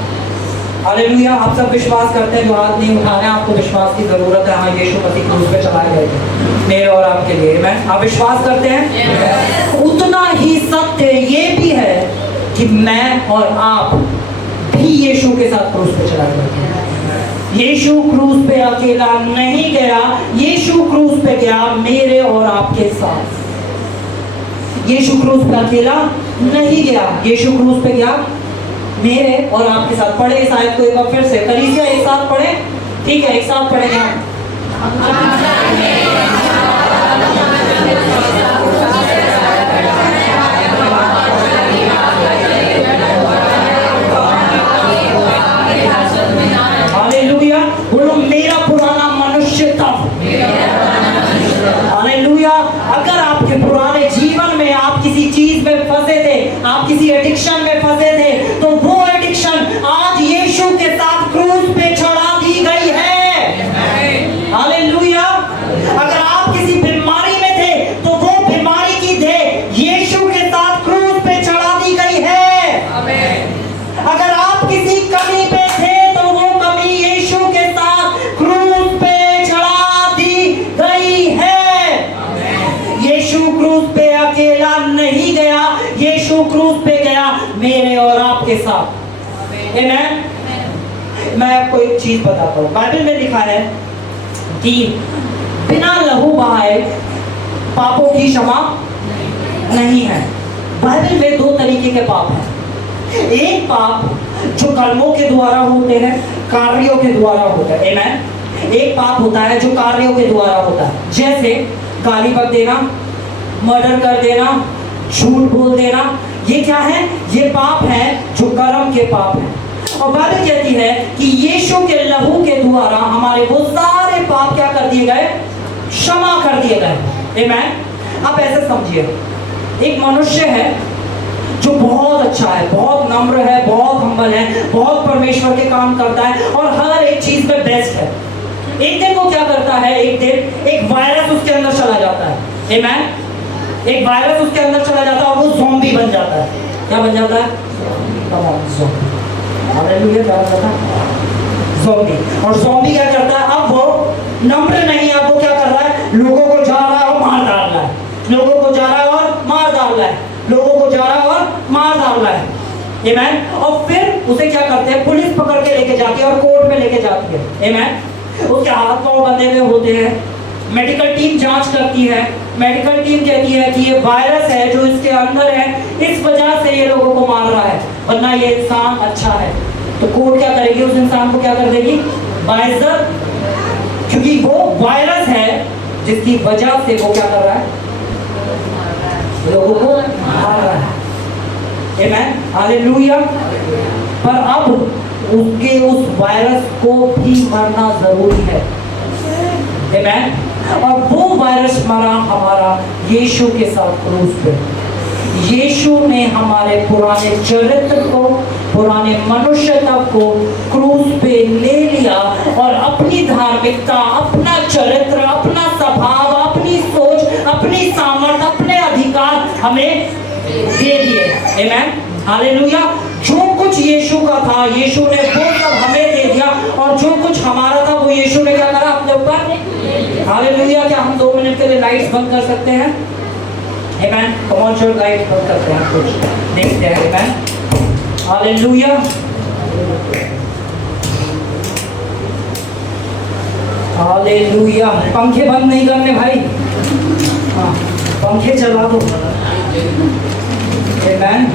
हालेलुया। आप सब विश्वास करते हैं? जो हाथ नहीं उठाने, आपको विश्वास की जरूरत है। हाँ, यीशु मसीह क्रूस पे चढ़ाए गए थे मेरे और आपके लिए। मैं आप विश्वास करते हैं? उतना ही सत्य ये भी है कि मैं और आप भी यीशु के साथ क्रूस पे चढ़ा गए। यीशु क्रूस पे अकेला नहीं गया, यीशु क्रूस पे गया मेरे और आपके साथ। यीशु क्रूस पे अकेला नहीं गया, यीशु क्रूस पे गया मेरे और आपके साथ। पढ़े इस आयत को एक बार फिर से, कलीसिया एक साथ पढ़े, ठीक है, एक साथ पढ़ेंगे हम। हालेलुया, बोलो मेरा पुराना मनुष्य तब। हालेलुया, अगर आपके पुराने जीवन में आप किसी चीज में फंसे थे, आप किसी एडिक्शन में फंसे थे, तो वो एडिक्शन आज यीशु के साथ क्रूस पे चढ़ा दी गई है। हालेलुया, अगर आप किसी बीमारी में थे तो वो बीमारी की देह यीशु के साथ क्रूस पे चढ़ा दी गई है। अगर आप किसी कमी पे थे तो वो कमी यीशु के साथ क्रूस पे चढ़ा दी गई है। यीशु क्रूस पे अकेला नहीं गया, यीशु क्रूस पे गया मेरे और आपके साथ। आमीन। मैं आपको एक चीज बताता हूँ, बाइबल में लिखा है कि बिना लहू बहाए पापों की क्षमा नहीं है। बाइबल में दो तरीके के पाप हैं। एक पाप जो कर्मों के द्वारा होते हैं, कार्यों के द्वारा होता है। आमीन। एक पाप होता है जो कार्यों के द्वारा होता है, जैसे गाली बक देना, मर्डर कर देना, झूठ बोल देना। ये क्या है? ये पाप है जो कर्म के पाप है। और बाइबल कहती है कि यीशु के लहू के द्वारा हमारे वो सारे पाप क्या कर दिए गए? क्षमा कर दिए गए। आमीन। आप ऐसे समझिए, एक मनुष्य है जो बहुत अच्छा है, बहुत नम्र है, बहुत हम्बल है, बहुत परमेश्वर के काम करता है और हर एक चीज में बेस्ट है। एक दिन वो क्या करता है, एक दिन एक वायरस उसके अंदर चला जाता है। आमीन। एक वायरस उसके अंदर चला जाता है और वो ज़ॉम्बी बन जाता है। क्या बन जाता है? हालेलुया, क्या बन जाता है? ज़ॉम्बी। और ज़ॉम्बी क्या करता है? अब वो नम्र नहीं है, अब वो क्या कर रहा है? लोगों को जा रहा है और मार डाल रहा है, लोगों को जा रहा है और मार डाल रहा है, लोगों को जा रहा है और मार डाल रहा है। आमीन। और फिर उसे क्या करते हैं? पुलिस पकड़ के लेके जाती है और कोर्ट में लेके जाती है। आमीन। उसके हाथ पांव बंधे हुए होते हैं, मेडिकल टीम जांच करती है, मेडिकल टीम कहती है कि ये वायरस है जो इसके अंदर है, इस वजह से ये लोगों को मार रहा है, वरना ये इंसान अच्छा है। तो कोर्ट क्या करेगी? उस इंसान को क्या कर देगी? बाइज्जत, क्योंकि वो वायरस है जिसकी वजह से वो क्या कर रहा है? लोगों को मार रहा है। आमीन। हालेलुया। पर अब उसके उस वायरस को भी मरना जरूरी है। आमीन। और वो वायरस मरा हमारा यीशु के साथ क्रूस पे। यीशु ने हमारे पुराने चरित्र को, पुराने मनुष्यता को क्रूस पे ले लिया और अपनी धार्मिकता, अपना चरित्र, अपना स्वभाव, अपनी सोच, अपनी सामर्थ्य, अपने अधिकार हमें दे दिए। आमीन। हालेलुया। जो कुछ यीशु का था, यीशु ने वो सब हमें दे दिया और जो कुछ हमारा था वो यीशु ने क्या करा अपने ऊपर? हालेलुया। क्या हम 2 मिनट के लिए लाइट्स बंद कर सकते हैं? आमीन। कम ऑन चलो, लाइट बंद करते हैं, कुछ देखते हैं। आमीन। हालेलुया। हालेलुया। पंखे बंद नहीं करने भाई, हाँ पंखे चला दो। आमीन।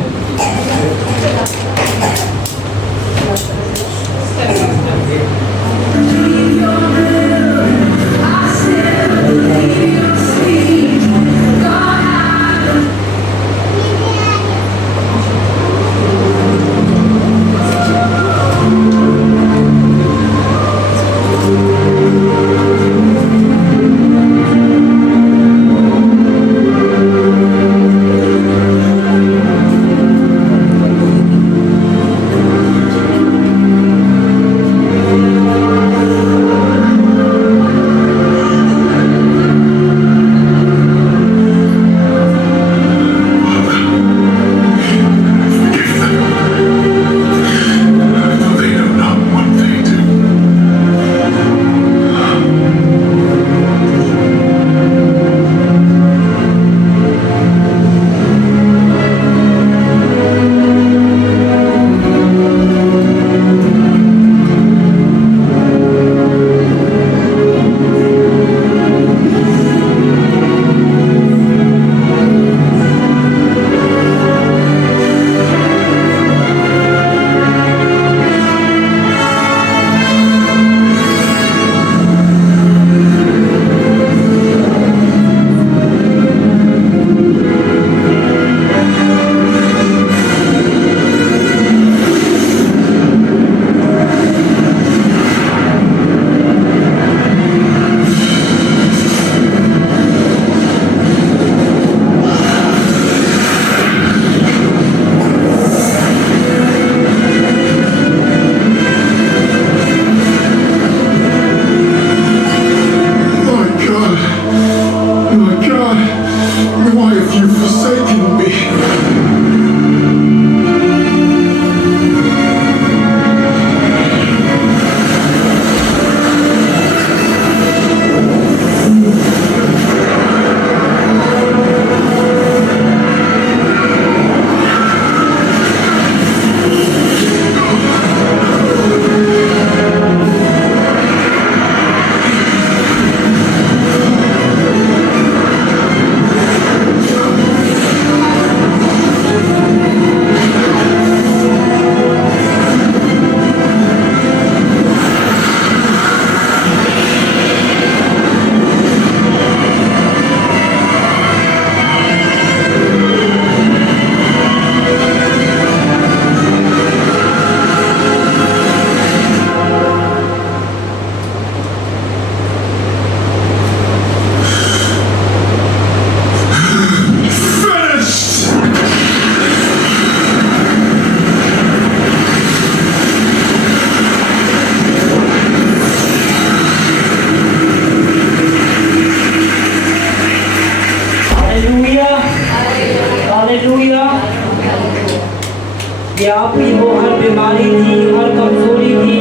पापी हो, हर बीमारी थी, हर कमजोरी थी,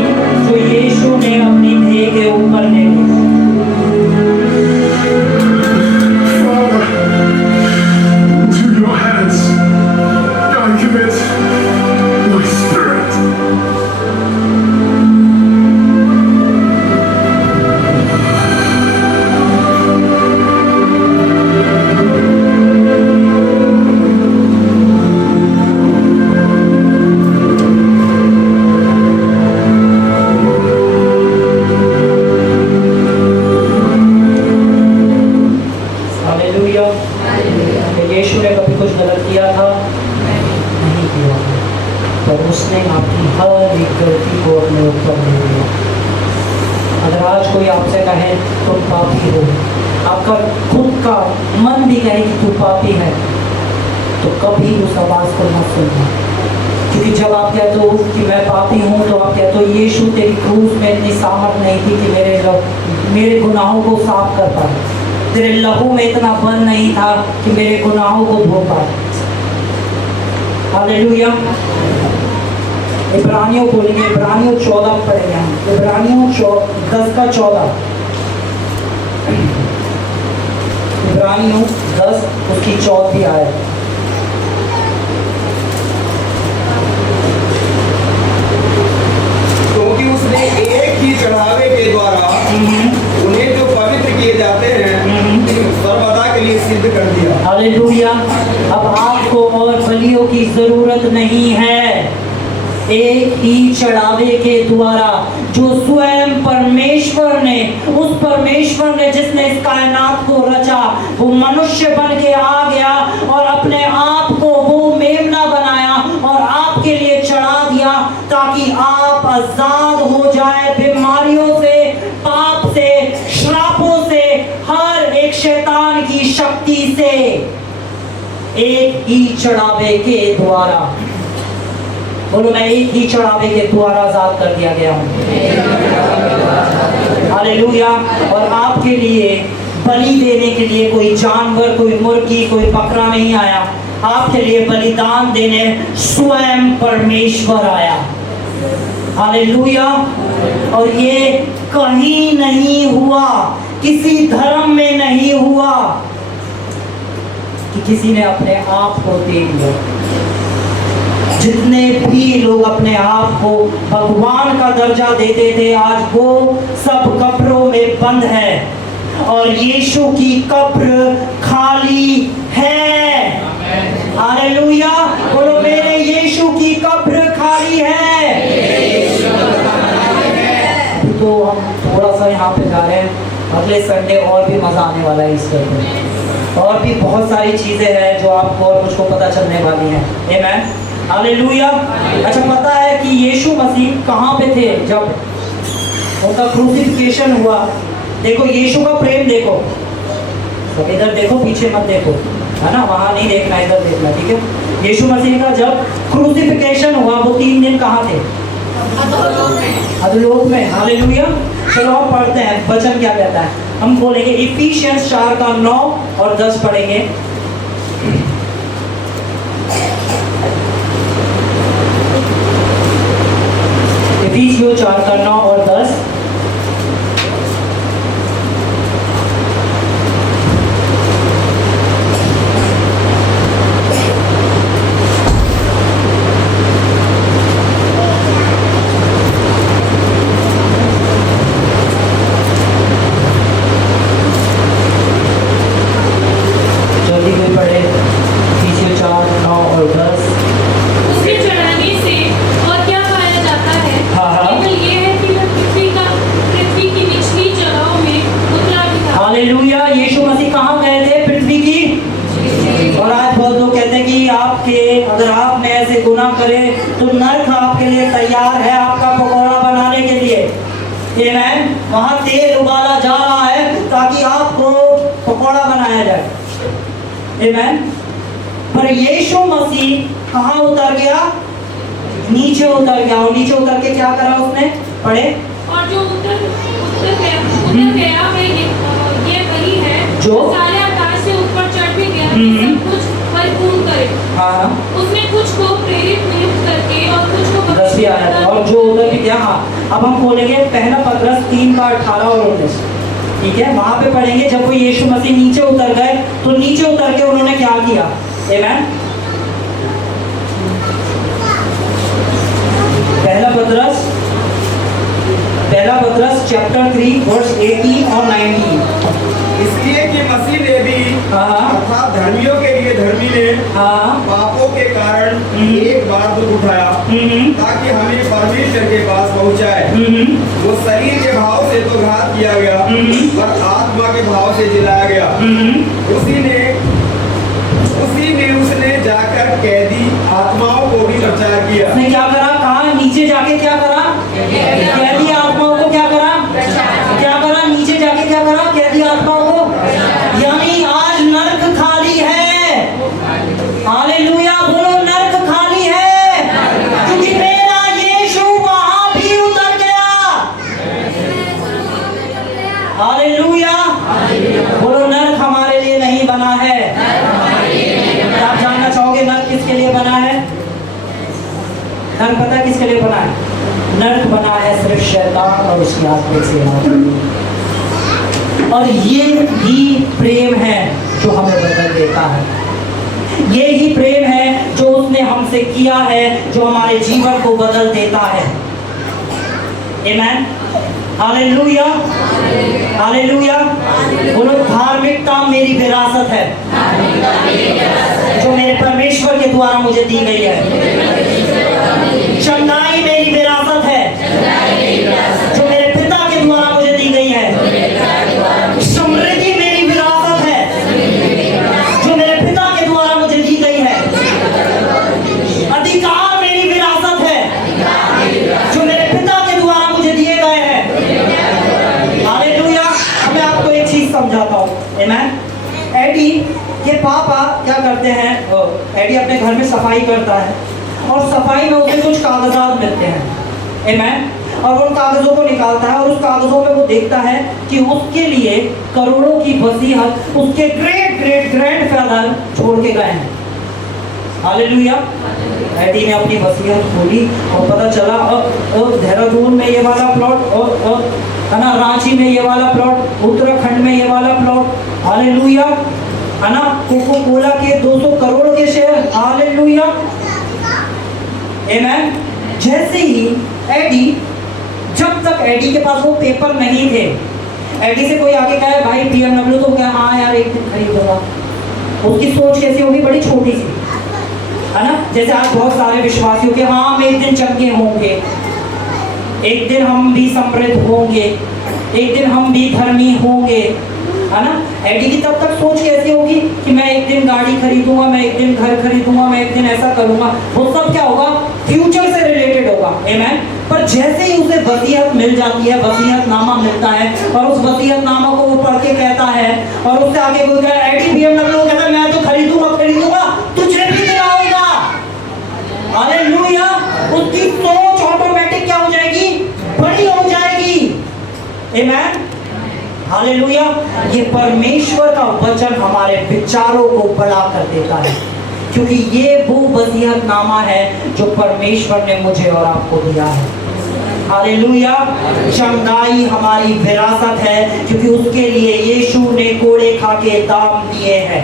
जो यीशु ने अपनी देह के ऊपर ले ली। Father, into your hands I commit my spirit. Hallelujah. Yeshu ने कभी कुछ गलत किया था? नहीं किया, पर उसने आपकी हर एक गलती को अपने ऊपर ले लिया। अगर आज कोई आपसे कहे तुम पापी हो, आपका खुद का मन भी कहे कि तू पापी है, तो कभी उस आवाज़ को मत सुनना। क्योंकि जब आप कहते हो कि मैं पापी हूँ, तो आप कहते हो यीशु तेरी क्रूस में इतनी सामर्थ नहीं थी कि मेरे गुनाहों को साफ कर पाए, तेरे लहू में इतना बल नहीं था कि मेरे गुनाहों को धो पाए। हालेलुया। इब्रानियों बोलेंगे, इब्रानियों 14 पढ़ेंगे हम, इब्रानियों 10 का 14, इब्रानियों 10 उसकी 14 आयत। क्योंकि उसने एक ही चढ़ावे के द्वारा उन्हें जो पवित्र किए जाते हैं सर्वदा के लिए सिद्ध कर दिया। हालेलुया। अब आपको और बलियों की जरूरत नहीं है, एक ही चढ़ावे के द्वारा जो स्वयं परमेश्वर ने, उस परमेश्वर ने जिसने इस कायनात को रचा, वो मनुष्य बन के आ गया और अपने आप को वो मेमना बनाया और आपके लिए चढ़ा दिया, ताकि आप आजाद हो जाए बीमारियों से, पाप से, श्रापों से, हर एक शैतान की शक्ति से, एक ही चढ़ावे के द्वारा। बोलो, मैं एक ही चढ़ावे के द्वारा आजाद कर दिया गया हूँ। हालेलुया। और आपके लिए बलि देने के लिए कोई जानवर, कोई मुर्गी, कोई बकरा नहीं आया, आपके लिए बलिदान देने स्वयं परमेश्वर आया। हालेलुया। और ये कहीं नहीं हुआ, किसी धर्म में नहीं हुआ कि किसी ने अपने आप को दे दिया। जितने भी लोग अपने आप को भगवान का दर्जा देते थे, आज वो सब कब्रों में बंद है और यीशु की कब्र खाली है। हालेलुया। बोलो, मेरे यीशु की कब्र खाली है। तो हम थोड़ा सा यहाँ पे जा रहे हैं, अगले संडे और भी मजा आने वाला है ईस्टर पे, और भी बहुत सारी चीजें हैं जो आपको और मुझको पता चलने वाली हैं। आमीन। हालेलुया। अच्छा, पता है कि यीशु मसीह कहाँ पे थे जब उनका क्रूसिफिकेशन हुआ? देखो यीशु का प्रेम देखो, सब इधर देखो, पीछे मत देखो, है ना, वहाँ नहीं देखना, इधर देखना, ठीक है। यीशु मसीह का जब क्रूसिफिकेशन हुआ, वो 3 दिन कहाँ थे? अधोलोक में। हालेलुया। चलो हम पढ़ते हैं वचन क्या कहता है। हम बोलेंगे इफिशियंस 4 का 9 और 10 पढ़ेंगे। इफिसियों 4 का 9 और 10। जल्दी कोई पढ़े, इफिसियों 4 9 और 10। उसे चढ़ाने से और क्या पाया जाता है? हाँ। केवल ये है कि वह पृथ्वी की निचली जगहों में उतरा भी था। हालेलुया। यीशु मसीह कहाँ गए थे? पृथ्वी की। और आज बहुत लोग कहते हैं कि अगर आप में ऐसे गुनाह करें तो नर्क आपके लिए तैयार है, आपका पकौड़ा बनाने के लिए। आमीन। वहाँ तेल उबाला जा रहा है ताकि आपको पकौड़ा बनाया जाए। आमीन। पर यीशु मसीह कहाँ उतर गया? नीचे उतर गया। और नीचे उतर के क्या करा उसने? पढ़े। और जो उतर गया वह ये वही है जो सारे आकाश से ऊपर चढ़ भी गया कि सब कुछ परिपूर्ण करे। हाँ। उसने कुछ को प्रेरित नियुक्त करके और उधर भी दिया। हाँ, अब हम खोलेंगे पहला पत्रस 3 का 18 और 19, ठीक है। वहां पे पढ़ेंगे जब वो यीशु मसीह नीचे उतर गए तो नीचे उतर के उन्होंने क्या किया। आमेन। पहला पत्रस चैप्टर 3 वर्स 18 और 19। इसलिए कि मसीह ने भी हाँ। अर्थात धर्मियों के लिए धर्मी ने हाँ। पापों के कारण एक बार दुख उठाया ताकि हमें परमेश्वर के पास पहुंचाए। वो शरीर के भाव से तो घात किया गया पर आत्मा के भाव से जिलाया गया। उसी में उसने जाकर कैदी आत्माओं को भी प्रचार किया। उसने क्या करा, कहा नीचे जाके क्या करा, कैदी आत्माओं को क्या करा, क्या करा, नीचे जाके क्या करा, कैदी आत्माओं को। यानी आज नर्क खाली है। हालेलुया, बोलो नर्क खाली है, क्योंकि मेरा यीशु वहां भी उतर गया। हालेलुया, बोलो नर्क हमारे लिए नहीं बना है। आप जानना चाहोगे नर्क किसके लिए बना है? नर्क पता है किसके लिए बना है? नर्क बना है सिर्फ शैतान और उसकी आत्मिक सेना। और ये ही प्रेम है जो हमें बदल देता है। ये ही प्रेम है जो उसने हमसे किया है, जो हमारे जीवन को बदल देता है। आमेन, हालेलुया, हालेलुया। बोलो धार्मिकता मेरी विरासत है जो मेरे परमेश्वर के द्वारा मुझे दी गई है। चंगाई मेरी विरासत है जो मेरे पिता के द्वारा मुझे दी गई है। समृद्धि मेरी विरासत है जो मेरे पिता के द्वारा मुझे दी गई है। अधिकार मेरी विरासत है जो मेरे पिता के द्वारा मुझे दिए गए हैं। हालेलुया। अब मैं आपको एक चीज समझाता हूँ। आमेन। एडी के पापा क्या करते हैं, एडी अपने घर में सफाई करता है और सफाई में उसे कुछ कागजात मिलते हैं। आमेन। और उन कागजों को निकालता है और उस कागजों में वो देखता है कि उसके लिए करोड़ों की वसीयत उसके ग्रेट ग्रेट ग्रैंडफादर छोड़ के गए हैं। हालेलुया। एडी ने अपनी वसीयत खोली और पता चला और देहरादून में ये वाला प्लॉट और है ना, रांची में ये वाला प्लॉट, उत्तराखंड में ये वाला प्लॉट। हालेलुया, है ना, कोको कोला के 200 करोड़ के शेयर। हालेलुया, आमेन। जैसे ही एडी, जब तक एडी के पास वो पेपर नहीं थे, एडी से कोई आगे कहे भाई BMW, तो क्या हाँ यार एक दिन खरीदूंगा। उसकी सोच कैसी होगी, बड़ी छोटी सी, है ना। जैसे आज बहुत सारे विश्वासियों के हाँ हम एक दिन चंगे होंगे, एक दिन हम भी समृद्ध होंगे, एक दिन हम भी धर्मी होंगे, है ना। एडी की तब तक सोच कैसी होगी कि मैं एक दिन गाड़ी खरीदूंगा, मैं एक दिन घर खरीदूंगा, मैं एक दिन ऐसा करूंगा। वो सब क्या होगा, फ्यूचर से रिलेटेड होगा। आमेन। पर जैसे ही उसे वसीयत मिल जाती है, वसीयतनामा मिलता है और उस वसीयतनामा को वो पढ़ के कहता है और उससे आगे बोलता है एडी BMW कहता है मैं तो खरीदूंगा, तुझे भी दिलाऊंगा। हालेलुया। उसकी सोच ऑटोमेटिक क्या हो जाएगी, बड़ी हो जाएगी। आमेन, हालेलुया। ये परमेश्वर का वचन हमारे विचारों को बड़ा कर देता है, क्योंकि ये वो वसीयतनामा है जो परमेश्वर ने मुझे और आपको दिया है। हालेलुया। चंगाई हमारी विरासत है, क्योंकि उसके लिए यीशु ने कोड़े खा के दाम दिए हैं।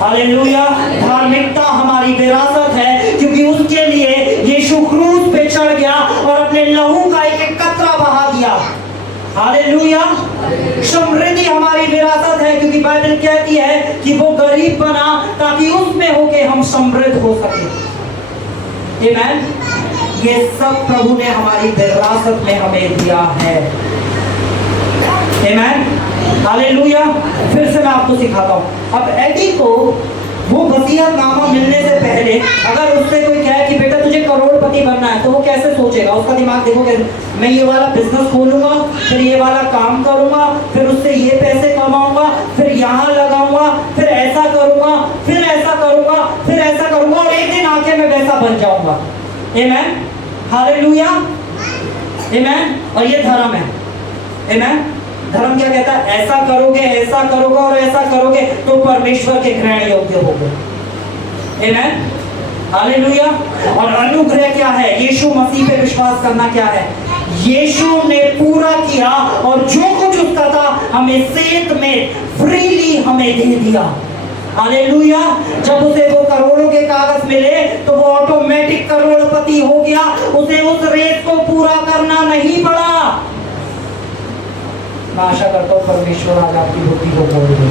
हालेलुया। धार्मिकता हमारी विरासत है, क्योंकि उसके लिए यीशु क्रूस पे चढ़ गया और अपने लहू का एक एक कतरा बहा दिया। हालेलुया। समृद्धि हमारी विरासत है, क्योंकि बाइबल कहती है कि वो गरीब बना ताकि उसमें होके हम समृद्ध हो सके। आमेन। ये सब प्रभु ने हमारी विरासत में हमें दिया है। आमेन, हालेलुया। फिर से मैं आपको सिखाता हूँ। अब एडी को वो वसीयतनामा मिलने से पहले अगर उससे कोई कहे कि बेटा तुझे करोड़पति बनना है, तो वो कैसे सोचेगा? उसका दिमाग देखो कैसे, मैं ये वाला बिजनेस खोलूंगा, फिर ये वाला काम करूंगा, फिर उससे ये पैसे कमाऊंगा, फिर यहाँ लगाऊंगा, फिर ऐसा करूंगा, फिर ऐसा करूंगा, फिर ऐसा करूंगा और एक दिन आके मैं वैसा बन जाऊंगा। आमेन, हालेलुया, आमेन। और ये धर्म है। आमेन। धर्म क्या कहता है? ऐसा करोगे, ऐसा करोगे और ऐसा करोगे तो परमेश्वर के ग्रहण योग्य होगे। आमेन। हालेलुया। और अनुग्रह क्या है? यीशु मसीह पे विश्वास करना क्या है? यीशु ने पूरा किया और जो कुछ उसका था हमें सेत में फ्रीली हमें दे दिया। हालेलुया। जब उसे वो करोड़ों के कागज मिले तो वो ऑटोमेटिक करोड़पति हो गया, उसे उस रेस को पूरा करना नहीं पड़ा। मैं आशा करता हूँ परमेश्वर आज आपकी बुद्धि को खोल दे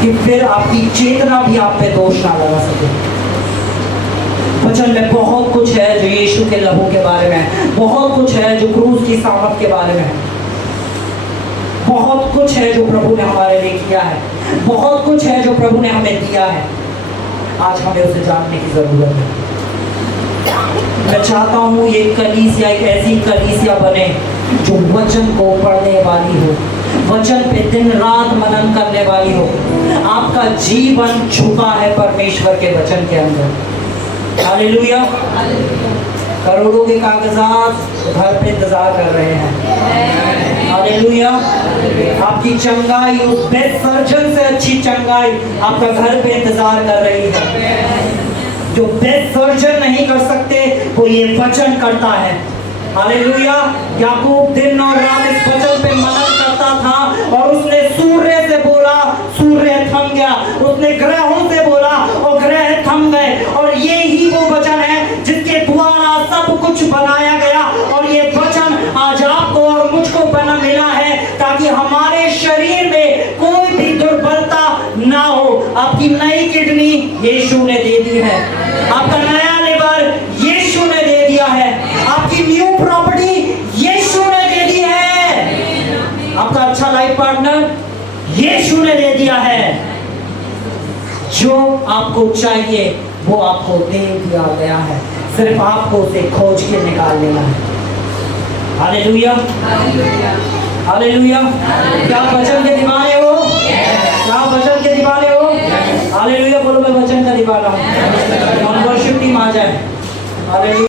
कि फिर आपकी चेतना भी आप पे दोष ना लगा सके। वचन में बहुत कुछ है जो यीशु के लहू के बारे में है, बहुत कुछ है जो क्रूस की सामर्थ के बारे में है, बहुत कुछ है जो प्रभु ने हमारे लिए किया है, बहुत कुछ है जो प्रभु ने हमें दिया है। आज हमें उसे जानने की जरूरत है। मैं चाहता हूँ ये कलीसिया एक ऐसी कलीसिया बने जो वचन को पढ़ने वाली हो, वचन पे दिन रात मनन करने वाली हो। आपका जीवन छुपा है परमेश्वर के वचन के अंदर। हालेलुया। करोड़ों के कागजात घर पे इंतजार कर रहे हैं। हालेलुया। आपकी चंगाई, उस बेस्ट सर्जन से अच्छी चंगाई आपका घर पे इंतजार कर रही है। जो बेस्ट सर्जन नहीं कर सकते वो ये वचन करता है। हालेलुया। याकूब दिन और रात इस वचन पे मनन करता था और उसने सूर्य से बोला, सूर्य थम गया। उसने ग्रहों से बोला और ग्रह थम गए। और ये ही वो वचन है जिसके द्वारा सब कुछ बनाया गया। और ये वचन आज आपको और मुझको बना मिला है ताकि हमारे शरीर में कोई भी दुर्बलता ना हो। आपकी नई किडनी यीशु ने दे दी है, आपका नया लिवर यीशु ने दे दिया है, आपकी न्यू प्रॉपर्टी यीशु ने दे दी है, आपका अच्छा लाइफ पार्टनर यीशु ने दे दिया है। जो आपको चाहिए वो आपको दे दिया गया है, सिर्फ आपको उसे खोज के निकाल लेना है। हालेलुया। हालेलुया। क्या आप वचन के दीवाने हो? क्या आप वचन के दीवाने हो? हालेलुया। बोलो मैं वचन का दीवाना हूँ। वर्शिप टीम आ जाए। हालेलुया।